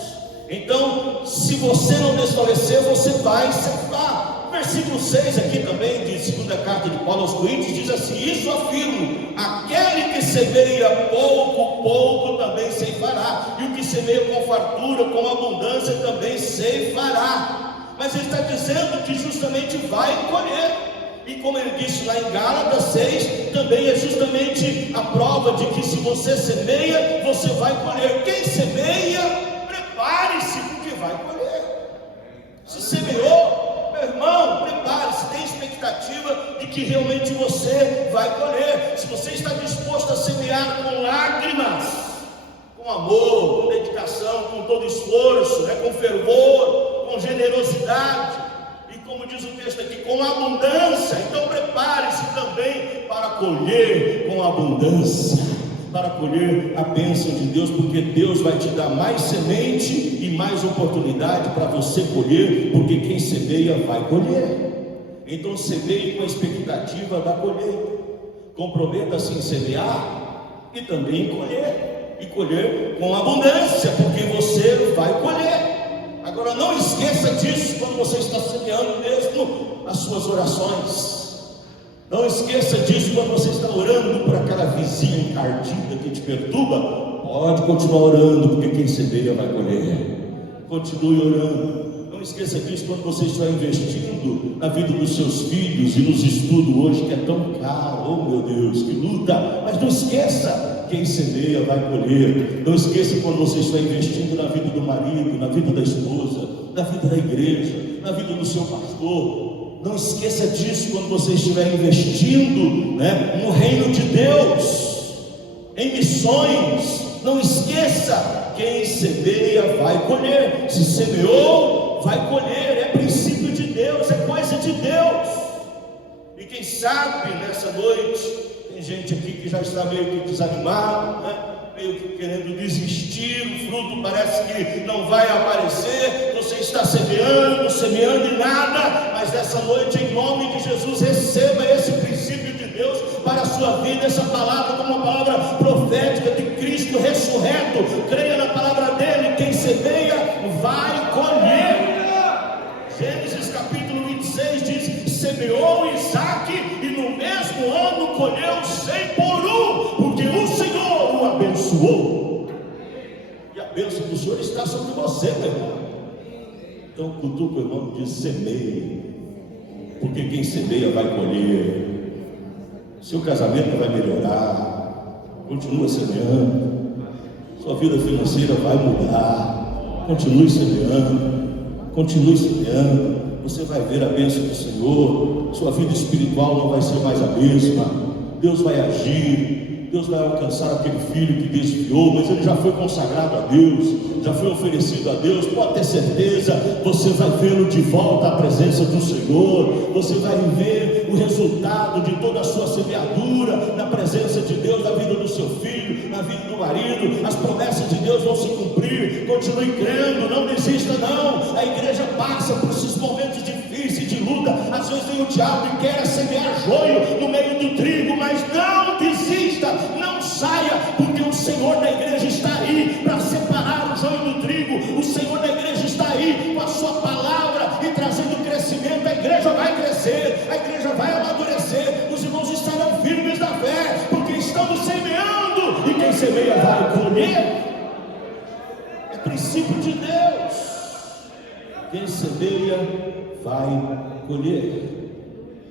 Então, se você não desfalecer, você vai ceifar. Versículo 6 aqui também, de segunda carta de Paulo aos Coríntios, diz assim: isso afirmo, aquele que semeia pouco, pouco também ceifará, e o que semeia com fartura, com abundância, também ceifará. Mas ele está dizendo que justamente vai colher. E como ele disse lá em Gálatas 6, também é justamente a prova de que se você semeia, você vai colher. Quem semeia, prepare-se, porque vai colher. Se semeou, meu irmão, prepare-se, tem expectativa de que realmente você vai colher. Se você está disposto a semear com lágrimas, com amor, com dedicação, com todo esforço, né, com fervor, com generosidade, e como diz o texto aqui, com abundância, então prepare-se também para colher com abundância, para colher a bênção de Deus, porque Deus vai te dar mais semente e mais oportunidade para você colher, porque quem semeia vai colher. Então semeie com a expectativa da colheita, comprometa-se em semear e também em colher, e colher com abundância, porque você vai colher. Agora não esqueça disso quando você está semeando mesmo as suas orações. Não esqueça disso quando você está orando por aquela vizinha encardida que te perturba. Pode continuar orando, porque quem semeia vai colher. Continue orando. Não esqueça disso quando você está investindo na vida dos seus filhos e nos estudos hoje, que é tão caro. Oh meu Deus, que luta. Mas não esqueça, quem semeia vai colher. Não esqueça quando você está investindo na vida do marido, na vida da esposa, na vida da igreja, na vida do seu pastor. Não esqueça disso quando você estiver investindo, né, no reino de Deus, em missões. Não esqueça, quem semeia vai colher. Se semeou, vai colher. É princípio de Deus, é coisa de Deus. E quem sabe nessa noite, tem gente aqui que já está meio que desanimado, né? Meio que querendo desistir, o fruto parece que não vai aparecer, você está semeando e nada, mas nessa noite, em nome de Jesus, receba esse princípio de Deus para a sua vida, essa palavra como uma palavra profética de Cristo ressurreto. Creia na palavra dele, quem semeia vai colher. Gênesis capítulo 26 diz: semeou Isaac e no mesmo ano colheu 100 por 1, porque o Senhor o abençoou. E a bênção do Senhor está sobre você, meu irmão. Então cutuca o irmão e diz: semeie porque quem semeia vai colher. Seu casamento vai melhorar, continua semeando. Sua vida financeira vai mudar, continue semeando, continue semeando. Você vai ver a bênção do Senhor. Sua vida espiritual não vai ser mais a mesma. Deus vai agir, Deus vai alcançar aquele filho que desviou, mas ele já foi consagrado a Deus, já foi oferecido a Deus. Pode ter certeza, você vai vê-lo de volta à presença do Senhor. Você vai ver o resultado de toda a sua semeadura na presença de Deus, na vida do seu filho, na vida do marido. As promessas de Deus vão se cumprir. Continue crendo, não desista não. A igreja passa por esses momentos difíceis de luta. Às vezes vem o diabo e quer semear joio no meio do trigo, mas não desista, não saia, porque o Senhor da igreja está aí para separar o joio do trigo. O Senhor da igreja está aí com a sua palavra e trazendo crescimento. A igreja vai crescer, a igreja vai amadurecer, os irmãos estarão firmes na fé, porque estamos semeando, e quem semeia vai colher. É princípio de Deus. Quem semeia vai colher.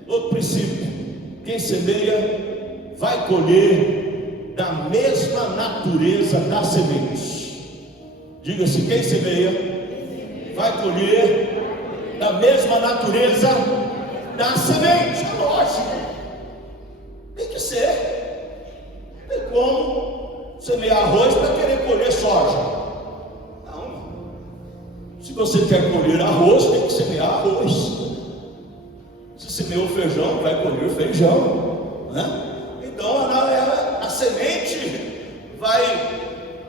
Outro princípio: quem semeia vai colher da mesma natureza da semente. Diga-se, quem semeia vai colher da mesma natureza da semente. É lógico, tem que ser. Não tem como semear arroz para querer colher soja. Não. Se você quer colher arroz, tem que semear arroz. Se semeou feijão, vai colher feijão, né? Então a semente vai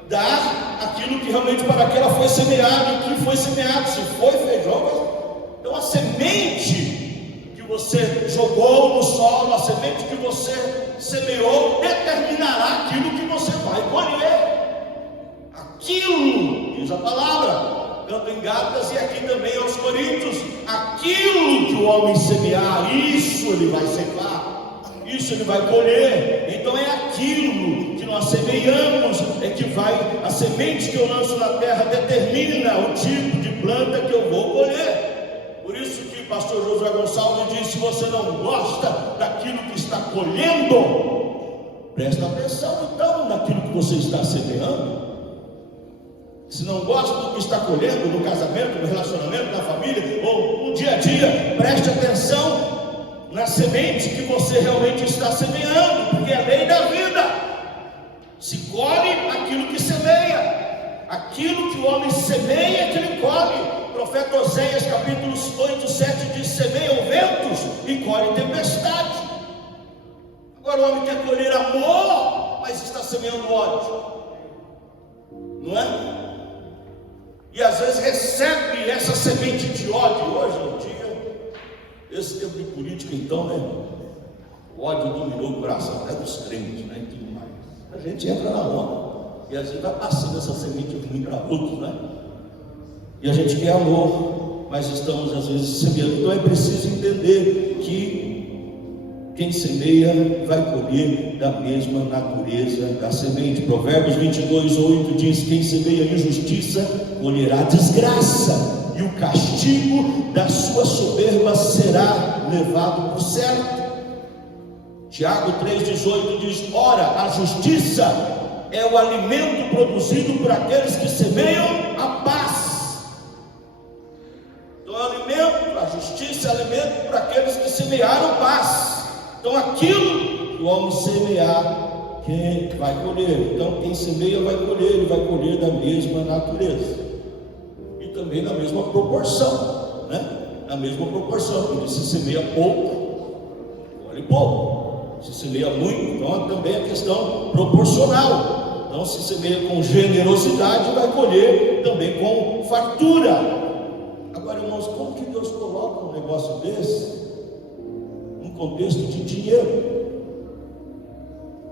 dar aquilo que realmente para que ela foi semeada. O que foi semeado, se foi feijão, então a semente que você jogou no solo, a semente que você semeou, determinará aquilo que você vai colher. Aquilo, diz a palavra, tanto em Gálatas e aqui também aos Coríntios: aquilo que o homem semear, isso ele vai secar, isso ele vai colher. Então é aquilo que nós semeamos, é que vai, a semente que eu lanço na terra determina o tipo de planta que eu vou colher. Por isso que o pastor Josué Gonçalves diz: se você não gosta daquilo que está colhendo, presta atenção então naquilo que você está semeando. Se não gosta do que está colhendo no casamento, no relacionamento, na família ou no dia a dia, preste atenção na semente que você realmente está semeando, porque é a lei da vida. Se colhe aquilo que semeia, aquilo que o homem semeia é que ele colhe. O profeta Oséias capítulo 8, 7 diz: semeia ventos e colhe tempestade. Agora o homem quer colher amor, mas está semeando ódio, não é? E às vezes recebe essa semente de ódio. Hoje em dia, esse tempo de política, então, né? O ódio dominou o coração até dos crentes, né? E tudo mais. A gente entra na onda e às vezes vai passando essa semente ruim para outros, né? E a gente quer amor, mas estamos às vezes semeando. Então é preciso entender que quem semeia vai colher da mesma natureza da semente. Provérbios 22, 8 diz: quem semeia injustiça colherá desgraça, e o castigo da sua soberba será levado por certo. Tiago 3,18 diz: ora, a justiça é o alimento produzido por aqueles que semeiam a paz. Então, alimento, a justiça é alimento por aqueles que semearam paz. Então, aquilo que o homem semear, quem vai colher. Então, quem semeia vai colher, ele vai colher da mesma natureza e também na mesma proporção, né? Na mesma proporção, porque se semeia pouco, colhe pouco. Se semeia muito, então também é questão proporcional. Então, se semeia com generosidade, vai colher também com fartura. Agora, irmãos, como que Deus coloca um negócio desse num contexto de dinheiro,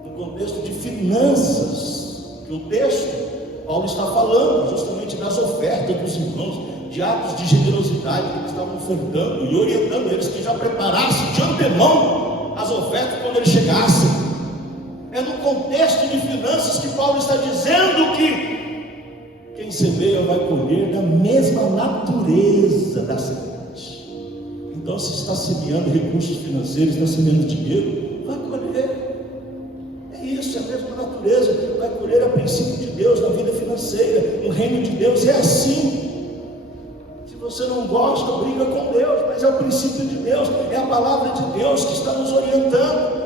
num contexto de finanças? Que o texto, Paulo está falando justamente das ofertas dos irmãos, de atos de generosidade que eles estavam ofertando e orientando eles que já preparassem de antemão as ofertas quando eles chegassem. É no contexto de finanças que Paulo está dizendo que quem semeia vai colher da mesma natureza da semente. Então, se está semeando recursos financeiros, está semeando dinheiro, vai colher. É isso, é a mesma natureza. Vai colher a princípio de Deus na vida financeira. No reino de Deus é assim. Se você não gosta, briga com Deus, mas é o princípio de Deus, é a palavra de Deus que está nos orientando.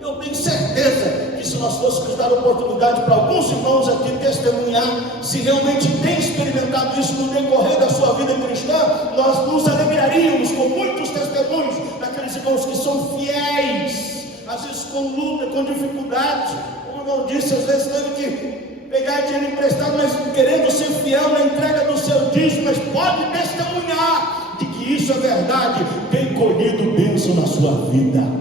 Eu tenho certeza que se nós fôssemos dar oportunidade para alguns irmãos aqui testemunhar, se realmente tem experimentado isso no decorrer da sua vida cristã, nós nos alegraríamos com muitos testemunhos daqueles irmãos que são fiéis, às vezes com luta, com dificuldade. Como o irmão disse, às vezes teve que pegar dinheiro emprestado, mas querendo ser fiel na entrega do seu dízimo, mas pode testemunhar de que isso é verdade, tem colhido bênção na sua vida.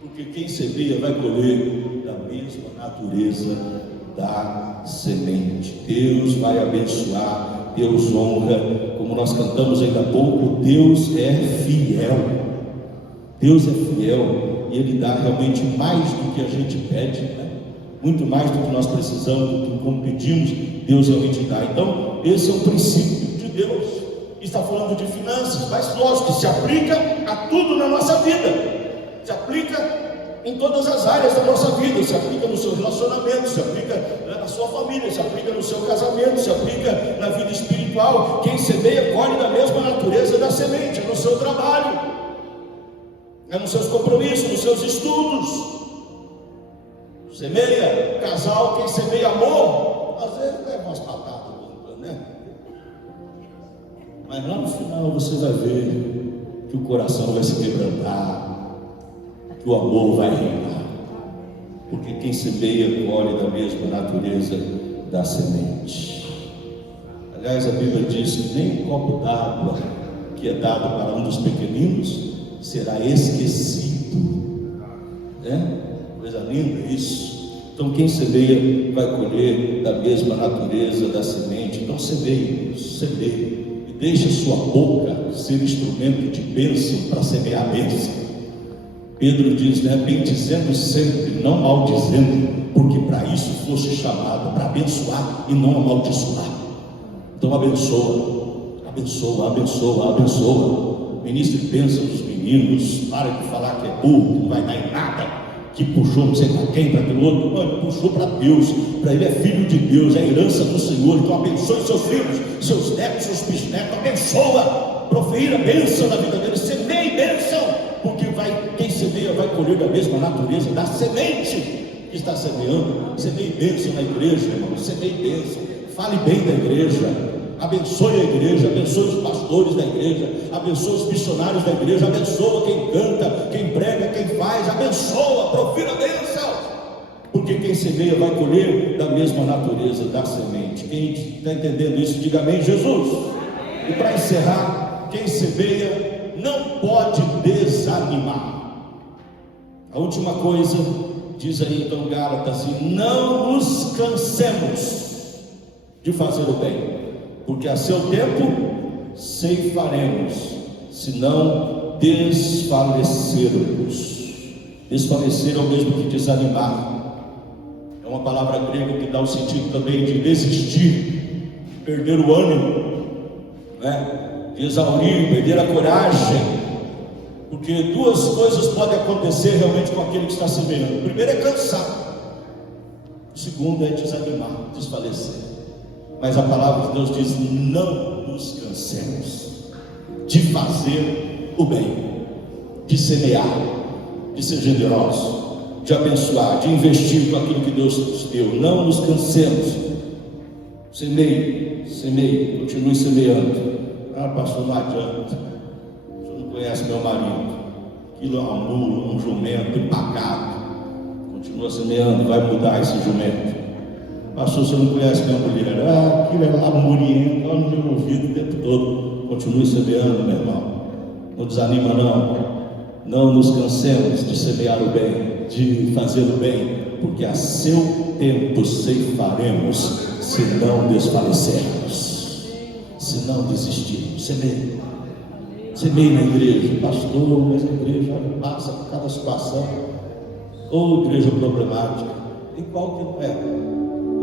Porque quem semeia vai colher da mesma natureza da semente. Deus vai abençoar, Deus honra, como nós cantamos ainda há pouco, Deus é fiel. Deus é fiel e Ele dá realmente mais do que a gente pede, né? Muito mais do que nós precisamos, do que como pedimos, Deus realmente dá. Então, esse é um princípio de Deus. Está falando de finanças, mas lógico que se aplica a tudo na nossa vida. Se aplica em todas as áreas da nossa vida, se aplica no seu relacionamento, se aplica na sua família, se aplica no seu casamento, se aplica na vida espiritual. Quem semeia colhe da mesma natureza da semente, é no seu trabalho, é nos seus compromissos, nos seus estudos. Semeia casal, quem semeia amor, às vezes leva umas patadas, né? Mas lá no final você vai ver que o coração vai se quebrantar, que o amor vai reinar, porque quem semeia colhe da mesma natureza da semente. Aliás, a Bíblia diz que nem um copo d'água que é dado para um dos pequeninos será esquecido, né? Coisa linda isso. Então quem semeia vai colher da mesma natureza da semente. Então semeie, e deixe sua boca ser instrumento de bênção para semear a bênção. Pedro diz, né, bendizendo sempre, não maldizendo, porque para isso fosse chamado, para abençoar e não amaldiçoar. Então abençoa, abençoa, abençoa, abençoa. Ministre bênção dos meninos, para de falar que é burro, que não vai dar em nada, que puxou não sei para quem, para aquele outro. Não, ele puxou para Deus, para ele é filho de Deus, é herança do Senhor. Então abençoe seus filhos, seus netos, seus bisnetos, abençoa, profira bênção na vida deles, semeie bênção. Porque quem semeia vai colher da mesma natureza da semente que está semeando. Semeie bênção na igreja, irmão. Semeie bênção. Fale bem da igreja. Abençoe a igreja. Abençoe os pastores da igreja. Abençoe os missionários da igreja. Abençoa quem canta, quem prega, quem faz. Abençoa, profira bênção. Porque quem semeia vai colher da mesma natureza da semente. Quem está entendendo isso, diga amém, Jesus. E para encerrar, quem semeia não pode desanimar. A última coisa, diz aí então Gálatas, e não nos cansemos de fazer o bem, porque a seu tempo ceifaremos, se não desfalecermos. Desfalecer é o mesmo que desanimar. É uma palavra grega que dá o sentido também de desistir, perder o ânimo, né? De exaurir, perder a coragem, porque duas coisas podem acontecer realmente com aquele que está semeando. O primeiro é cansar, o segundo é desanimar, desfalecer. Mas a palavra de Deus diz: não nos cansemos de fazer o bem, de semear, de ser generoso, de abençoar, de investir com aquilo que Deus nos deu. Não nos cansemos. Semeie, semeie, continue semeando. Ah, pastor, não adianta, o senhor não conhece meu marido, aquilo é uma mula, um jumento empacado. Continua semeando, vai mudar esse jumento. Pastor, o senhor não conhece minha mulher, aquilo é lá muriendo, lá no meu ouvido o tempo todo. Continue semeando, meu irmão, não desanima não. Não nos cansemos de semear o bem, de fazer o bem, porque a seu tempo ceifaremos, se não desfalecermos, se não desistirmos. Semeie na igreja. Pastor, mas a igreja passa por cada situação, ou igreja problemática, e qual que não é?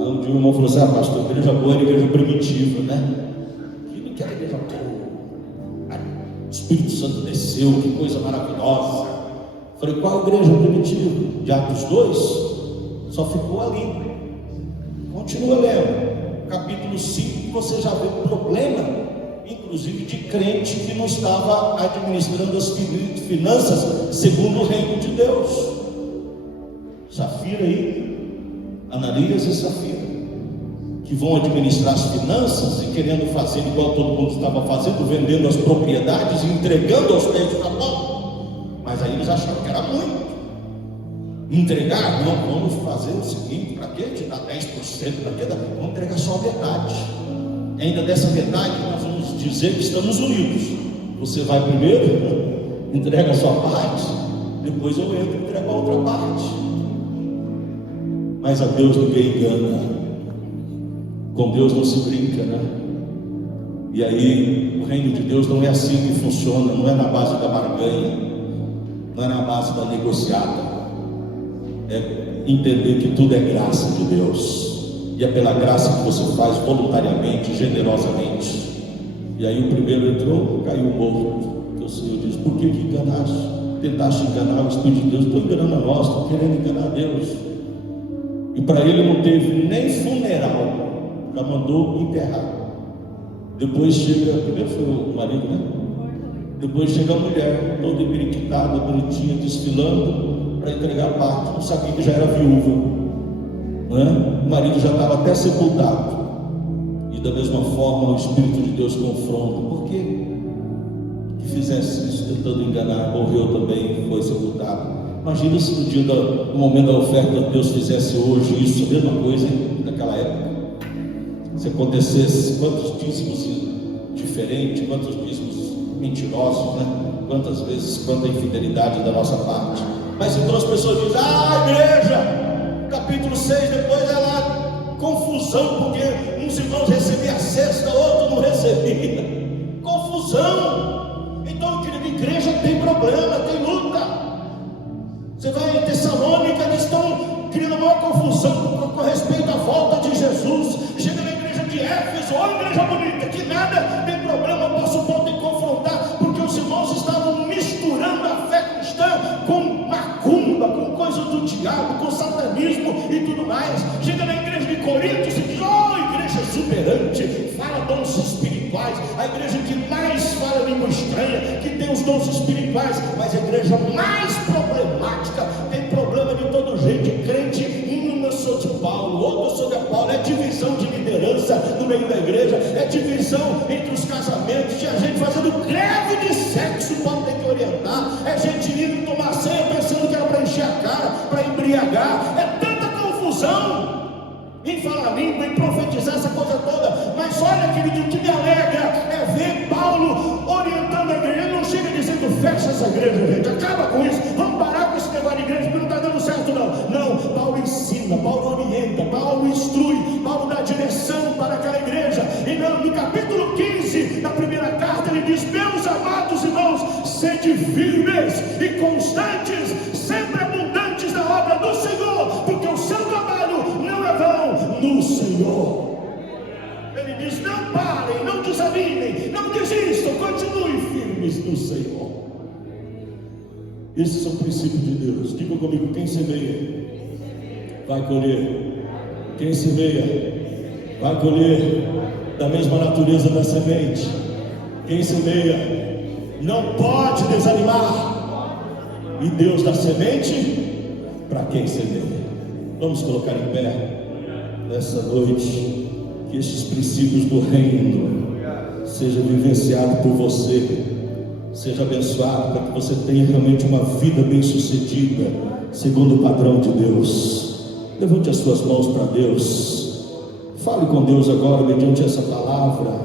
Um dia o irmão falou assim: pastor, igreja boa é igreja primitiva, né? Que não quer igreja boa. O Espírito Santo desceu, que coisa maravilhosa. Falei, qual igreja primitiva? De Atos 2? Só ficou ali. Continua lendo, capítulo 5, você já vê um problema, inclusive de crente que não estava administrando as finanças segundo o reino de Deus. Safira aí, Ananias e Safira, que vão administrar as finanças e querendo fazer igual todo mundo estava fazendo, vendendo as propriedades e entregando aos pés do apóstolo. Mas aí eles acharam que era muito. Entregar, não, vamos fazer o seguinte, para que te dar 10%, para que vamos entregar só a metade. E ainda dessa metade nós vamos dizer que estamos unidos. Você vai primeiro, entrega a sua parte, depois eu entro e entrego a outra parte. Mas a Deus ninguém engana. Com Deus não se brinca, né? E aí o reino de Deus não é assim que funciona, não é na base da barganha, não é na base da negociata. É entender que tudo é graça de Deus, e é pela graça que você faz voluntariamente, generosamente. E aí o primeiro entrou, caiu morto. Então o Senhor diz, por que enganaste? Tentaste enganar o Espírito de Deus? Estou enganando a nós, estou querendo enganar a Deus. E para ele não teve nem funeral, já mandou enterrar. Depois chega, primeiro foi o marido, né? Depois chega a mulher, toda embiriquitada, bonitinha, desfilando para entregar a parte, não sabia que já era viúva, né? O marido já estava até sepultado. E da mesma forma o Espírito de Deus confronta, por que fizesse isso tentando enganar? Morreu também, foi sepultado. Imagina se no dia no momento da oferta Deus fizesse hoje isso, a mesma coisa naquela época. Se acontecesse, quantos dízimos diferentes, quantos dízimos mentirosos, né? Quantas vezes, quanta infidelidade da nossa parte. Mas então as pessoas dizem, igreja, capítulo 6, depois é lá, confusão, porque uns irmãos recebiam a cesta, outros não recebiam. Confusão. Então, querida, igreja tem problema, tem luta. Você vai em Tessalônica, eles estão criando uma confusão com respeito à volta de Jesus. Chega na igreja de Éfeso, olha a igreja bonita, que nada tem problema, posso ponto em confrontar, porque os irmãos estavam misturando a fé cristã com macumba, com coisa do diabo, com satanismo e tudo mais. Chega na igreja de Corinto e diz, igreja exuberante, fala dons espirituais, a igreja que mais fala língua estranha, que tem os dons espirituais, mas a igreja mais problemática, tem problema de todo jeito, crente, eu sou de Paulo, outro eu sou de Paulo, é divisão de liderança no meio da igreja, é divisão entre os casamentos, tinha gente fazendo greve de sexo, o Paulo tem que orientar, é gente indo tomar ceia pensando que era para encher a cara, para embriagar, é tanta confusão em falar língua, em profetizar essa coisa toda. Mas olha, querido, o que me alegra é ver Paulo orientando a igreja. Ele não chega dizendo, fecha essa igreja, gente, acaba com isso, vamos parar com esse negócio de igreja, porque não está dando certo não, Paulo ensina, Paulo orienta, Paulo instrui, Paulo dá direção para aquela igreja. E no capítulo 15 da primeira carta ele diz, meus amados irmãos, sede firmes e constantes, sempre abundantes na obra do Senhor, porque o seu trabalho não é vão no Senhor. Ele diz, não parem, não desanimem, não desistam, continuem firmes no Senhor. Esses são princípios de Deus. Diga comigo, quem semeia vai colher. Quem semeia vai colher da mesma natureza da semente. Quem semeia não pode desanimar. E Deus dá semente para quem semeia. Vamos colocar em pé nessa noite, que estes princípios do reino sejam vivenciados por você, seja abençoado, para que você tenha realmente uma vida bem sucedida, segundo o padrão de Deus. Levante as suas mãos para Deus, fale com Deus agora mediante essa palavra,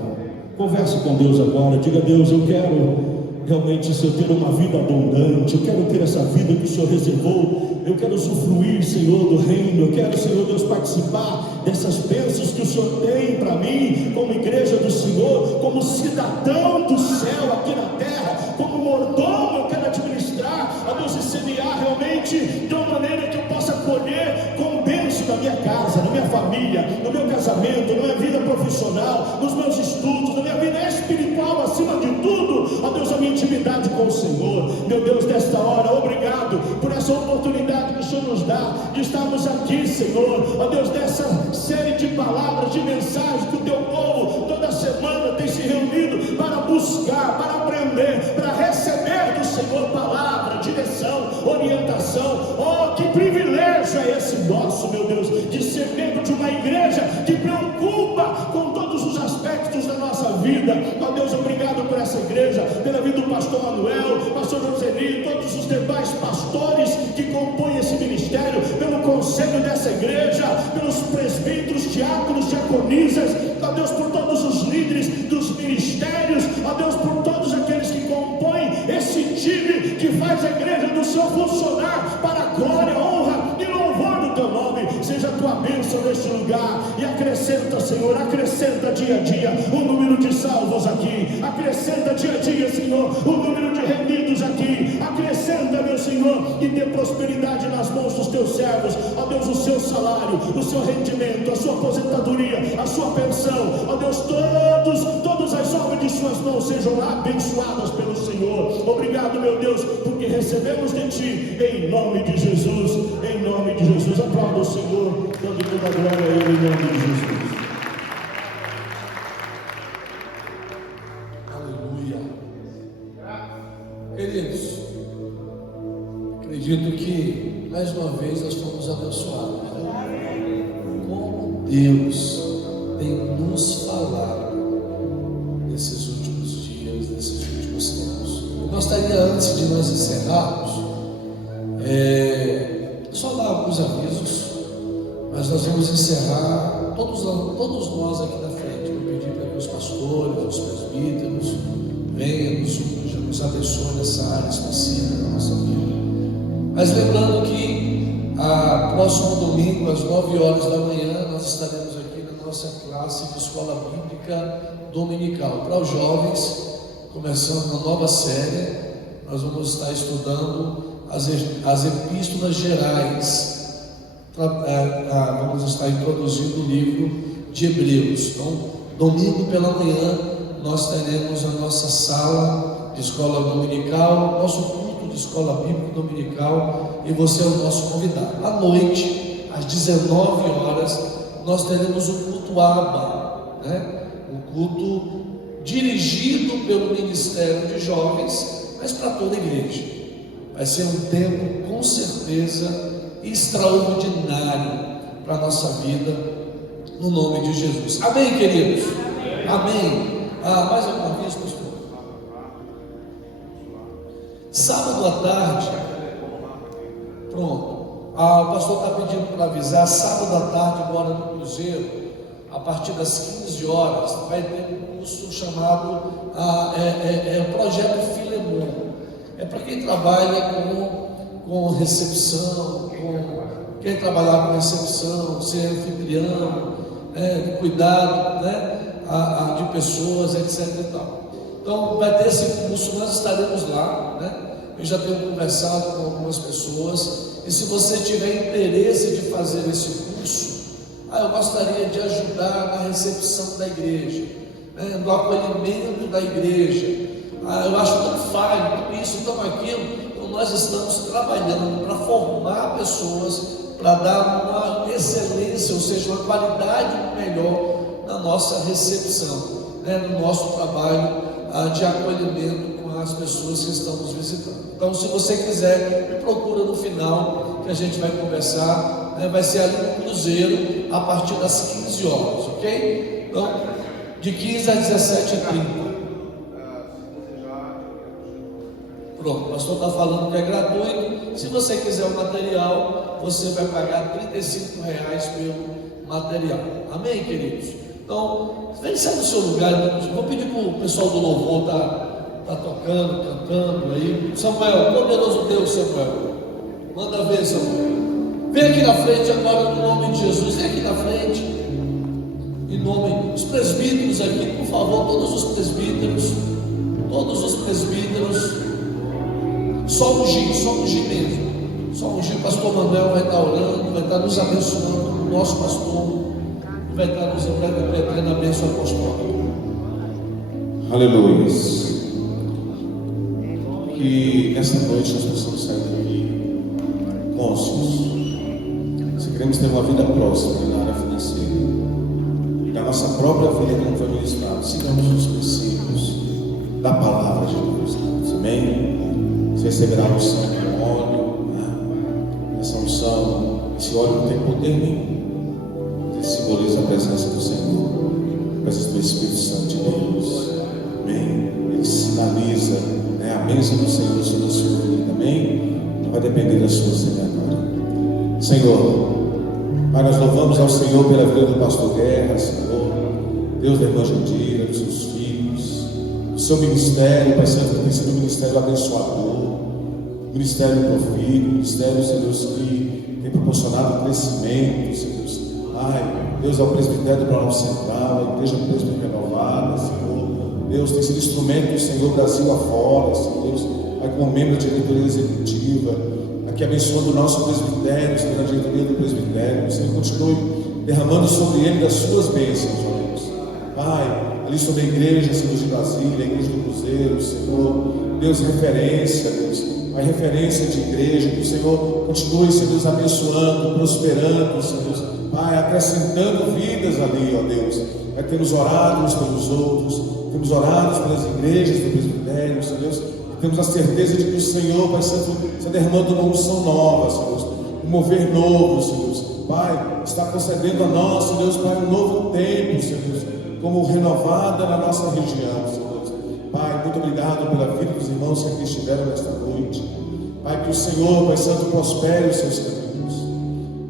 converse com Deus agora, diga, Deus, eu quero realmente, Senhor, ter uma vida abundante, eu quero ter essa vida que o Senhor reservou, eu quero usufruir, Senhor, do reino, eu quero, Senhor Deus, participar dessas bênçãos que o Senhor tem para mim, como igreja do Senhor, como cidadão do céu aqui na terra, como mordomo, eu quero administrar, a Deus, e semear realmente de uma maneira que eu possa colher com bênção na minha casa, na minha família, no meu casamento, na minha vida profissional, nos meus estudos, na minha vida espiritual, acima de tudo, ó Deus, a minha intimidade com o Senhor. Meu Deus, nesta hora, obrigado por essa oportunidade que o Senhor nos dá de estarmos aqui, Senhor, ó Deus, dessa série de palavras, de mensagens que o teu povo toda semana tem se reunido para buscar, para aprender, para receber do Senhor palavra, direção, orientação. Oh, que privilégio é esse nosso, meu Deus, de ser membro de uma igreja que preocupa com todos os aspectos da nossa vida. Ó Deus, obrigado por essa igreja, pela vida do pastor Manuel, pastor Joseli, todos os demais pastores que compõem esse ministério, pelo conselho dessa igreja, pelos presbíteros, diáconos, diaconisas, ó Deus, por todos os líderes dos ministérios, ó Deus, por todos aqueles que compõem esse time que faz a igreja do Senhor funcionar para a glória, honra e louvor do teu nome. Seja a tua bênção neste lugar e acrescenta, Senhor, acrescenta dia a dia o número de salvos aqui, acrescenta dia a dia, Senhor, o número de remidos aqui, acrescenta, meu Senhor, e dê prosperidade nas mãos dos teus servos, ó Deus, o seu salário, o seu rendimento, a sua aposentadoria, a sua pensão, ó Deus, todas as obras de suas mãos sejam abençoadas pelo Senhor. Obrigado, meu Deus, porque recebemos de ti, em nome de Jesus, em nome de Jesus. Aplauda o Senhor, dando toda a glória a Ele, em nome de Jesus. Aleluia. Queridos, acredito que mais uma vez nós fomos abençoados, né? Como Deus tem nos falado nesses últimos dias, nesses últimos tempos. Eu gostaria, antes de nós encerrarmos, só dar alguns avisos, mas nós vamos encerrar, todos nós aqui na frente. Eu pedi para que os pastores, os presbíteros venham, nos abençoem nessa área específica da nossa vida. Mas lembrando que próximo domingo, às 9 horas da manhã, nós estaremos aqui na nossa classe de escola bíblica dominical para os jovens, começando uma nova série. Nós vamos estar estudando as epístolas gerais, vamos estar introduzindo o livro de Hebreus. Então, domingo pela manhã, nós teremos a nossa sala de escola dominical, nosso culto de escola bíblica dominical, e você é o nosso convidado. À noite, às 19 horas, nós teremos um culto ABA, né? Um culto dirigido pelo Ministério de Jovens, mas para toda a igreja. Vai ser um tempo, com certeza, extraordinário para a nossa vida, no nome de Jesus. Amém, queridos? Amém. Mais alguma vez, pastor? Sábado à tarde, pronto. O pastor está pedindo para avisar, sábado à tarde, agora no Cruzeiro, a partir das 15 horas, vai ter um curso chamado o Projeto Filemon. É para quem trabalha com recepção, quem trabalhar com recepção, ser anfitrião, cuidado, né, de pessoas, etc. e tal. Então vai ter esse curso, nós estaremos lá, né? Eu já tenho conversado com algumas pessoas, e se você tiver interesse de fazer esse curso, eu gostaria de ajudar na recepção da igreja, né, no acolhimento da igreja. Eu acho tão falho, tão isso, tão aquilo. Então nós estamos trabalhando para formar pessoas, para dar uma excelência, ou seja, uma qualidade melhor na nossa recepção, né, no nosso trabalho de acolhimento com as pessoas que estamos visitando. Então, se você quiser, me procura no final, que a gente vai conversar, né, vai ser ali no Cruzeiro, a partir das 15 horas, ok? Então, de 15 às 17h30. Pronto, o pastor está falando que é gratuito. Se você quiser o material, você vai pagar R$35 pelo material. Amém, queridos? Então, vem sair do seu lugar. Vou pedir para o pessoal do louvor tá tocando, cantando aí. Samuel, poderoso Deus, Samuel, manda ver, Samuel. Vem aqui na frente agora, no nome de Jesus. Vem aqui na frente, em nome dos presbíteros aqui, por favor, todos os presbíteros, só ungir mesmo, só ungir. O pastor Manuel vai estar orando, vai estar nos abençoando, o nosso pastor vai estar nos entregando a bênção apostólica. Aleluia. Que nesta noite nós possamos sair daqui cônscios. Se queremos ter uma vida próspera na área financeira, na nossa própria vida como foi ministrado, sigamos os princípios da palavra de Deus. Amém? Você receberá a unção com óleo, né? Essa unção, esse óleo não tem poder nenhum, ele simboliza a presença do Senhor, a presença do Espírito Santo de Deus. Amém? Ele sinaliza, né, a bênção do Senhor sobre a sua vida. Amém? Não vai depender da sua semeadura. Senhor, Pai, nós louvamos ao Senhor pela vida do pastor Guerra, Senhor, Deus da irmã Jandira, dos seus filhos, do seu ministério, Pai Santo, que tem sido um ministério abençoador, ministério profícuo, ministério, Senhor, que tem proporcionado crescimento, Senhor. Pai, Deus é o presbitério do Planalto Central, a igreja presbiteriana renovada, Senhor. Deus tem sido instrumento do Senhor Brasil afora, Senhor Deus, Pai, como membro da diretoria executiva, aqui abençoando o nosso presbitério, Senhor, a diretoria do presbitério. Senhor, continue derramando sobre ele das suas bênçãos, ó Deus. Pai, ali sobre a igreja, Senhor, de Brasília, a igreja do Cruzeiro, Senhor, Deus, referência, Deus, Pai, referência de igreja, que o Senhor continue, Senhor Deus, abençoando, prosperando, Senhor Deus, Pai, acrescentando vidas ali, ó Deus. Pai, temos orado uns pelos outros, temos orado pelas igrejas do presbitério, Senhor Deus, e temos a certeza de que o Senhor, Pai Santo, está derramando uma unção nova, Senhor Deus, um mover novo, Senhor Deus. Pai, está concedendo a nós, Senhor Deus, Pai, um novo tempo, Senhor Deus, como renovada na nossa região, Senhor Deus. Pai, muito obrigado pela vida dos irmãos que aqui estiveram nesta noite. Pai, que o Senhor, Pai Santo, prospere os seus caminhos.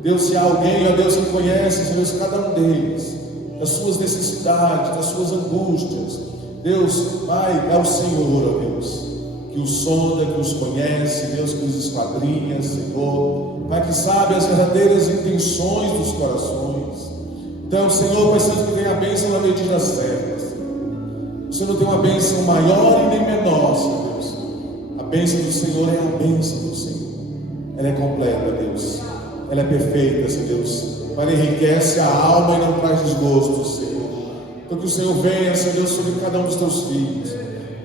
Deus, se há alguém, ó Deus, que conhece, Senhor Deus, cada um deles, das suas necessidades, das suas angústias, Deus, Pai, é o Senhor, ó Deus, que os sonda, que os conhece, Deus, que os esquadrinha, Senhor, Pai, que sabe as verdadeiras intenções dos corações. Então, Senhor, Pai Santo, que tem a bênção na medida certa. O Senhor não tem uma bênção maior e nem menor, Senhor Deus. A bênção do Senhor é a bênção do Senhor. Ela é completa, Deus. Ela é perfeita, Senhor Deus. Ela enriquece a alma e não traz desgosto, Senhor. Então que o Senhor venha, Senhor Deus, sobre cada um dos teus filhos.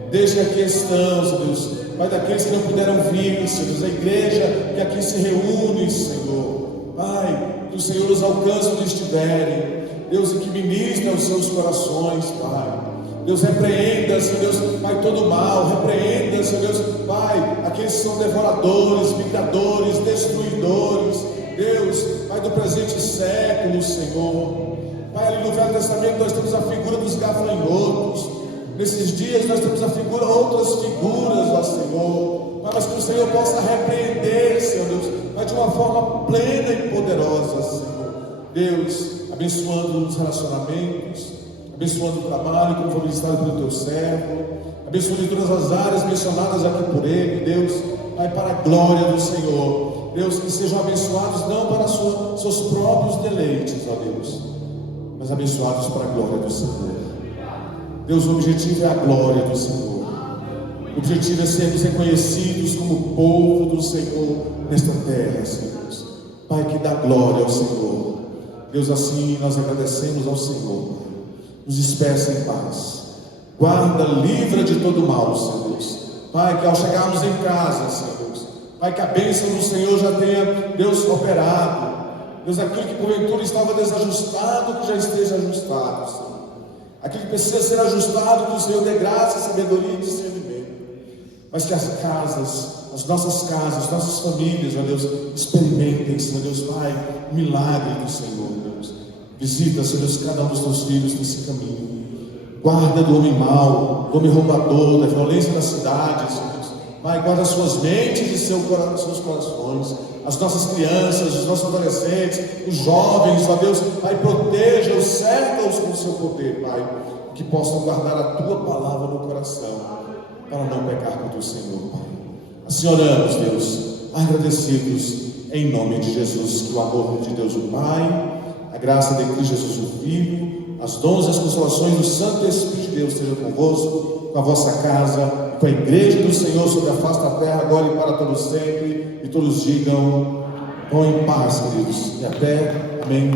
Desde que aqui estão, Senhor Deus, Pai, daqueles que não puderam vir, Senhor Deus, a igreja que aqui se reúne, Senhor. Pai, que o Senhor os alcance onde estiverem. Deus, e que ministra os seus corações, Pai. Deus, repreenda, Senhor Deus, Pai, todo mal. Repreenda, Senhor Deus, Pai, aqueles que são devoradores, migradores, destruidores. Deus, Pai, do presente século, Senhor. Pai, ali no Velho Testamento nós temos a figura dos gafanhotos. Nesses dias nós temos a figura, outras figuras, ó Senhor. Pai, mas que o Senhor possa repreender, Senhor Deus, mas de uma forma plena e poderosa, Senhor. Deus, abençoando os relacionamentos, abençoando o trabalho, como foi ministrado pelo teu servo, abençoando em todas as áreas mencionadas aqui por ele, Deus, Pai, para a glória do Senhor. Deus, que sejam abençoados não para seus próprios deleites, ó Deus, mas abençoados para a glória do Senhor. Deus, o objetivo é a glória do Senhor. O objetivo é sermos reconhecidos como povo do Senhor nesta terra, Senhor. Pai, que dá glória ao Senhor. Deus, assim nós agradecemos ao Senhor. Nos despeça em paz. Guarda, livra de todo mal, Senhor Deus. Pai, que ao chegarmos em casa, Senhor Deus, Pai, que a bênção do Senhor já tenha, Deus, operado. Deus, aquilo que porventura estava desajustado, que já esteja ajustado, Senhor. Aquilo que precisa ser ajustado, que o Senhor dê graça, sabedoria e discernimento. Mas que as nossas casas, as nossas famílias, ó Deus, experimentem, Senhor Deus, Pai, o milagre do Senhor, Deus. Visita, Senhor Deus, cada um dos teus filhos nesse caminho. Guarda do homem mau, do homem roubador, da violência da cidade, Senhor Deus. Pai, guarda as suas mentes e seus corações, as nossas crianças, os nossos adolescentes, os jovens, ó Deus, Pai, proteja-os, cerca-os com o seu poder, Pai, que possam guardar a tua palavra no coração, para não pecar contra o Senhor, Pai. Assim oramos, Deus, agradecidos em nome de Jesus, que o amor de Deus o Pai, a graça de Cristo Jesus o Filho, as dons e as consolações do Santo Espírito de Deus estejam convosco, com a vossa casa, com a igreja do Senhor sobre a face da terra, agora e para todos sempre, e todos digam, vão em paz, queridos, e até, amém.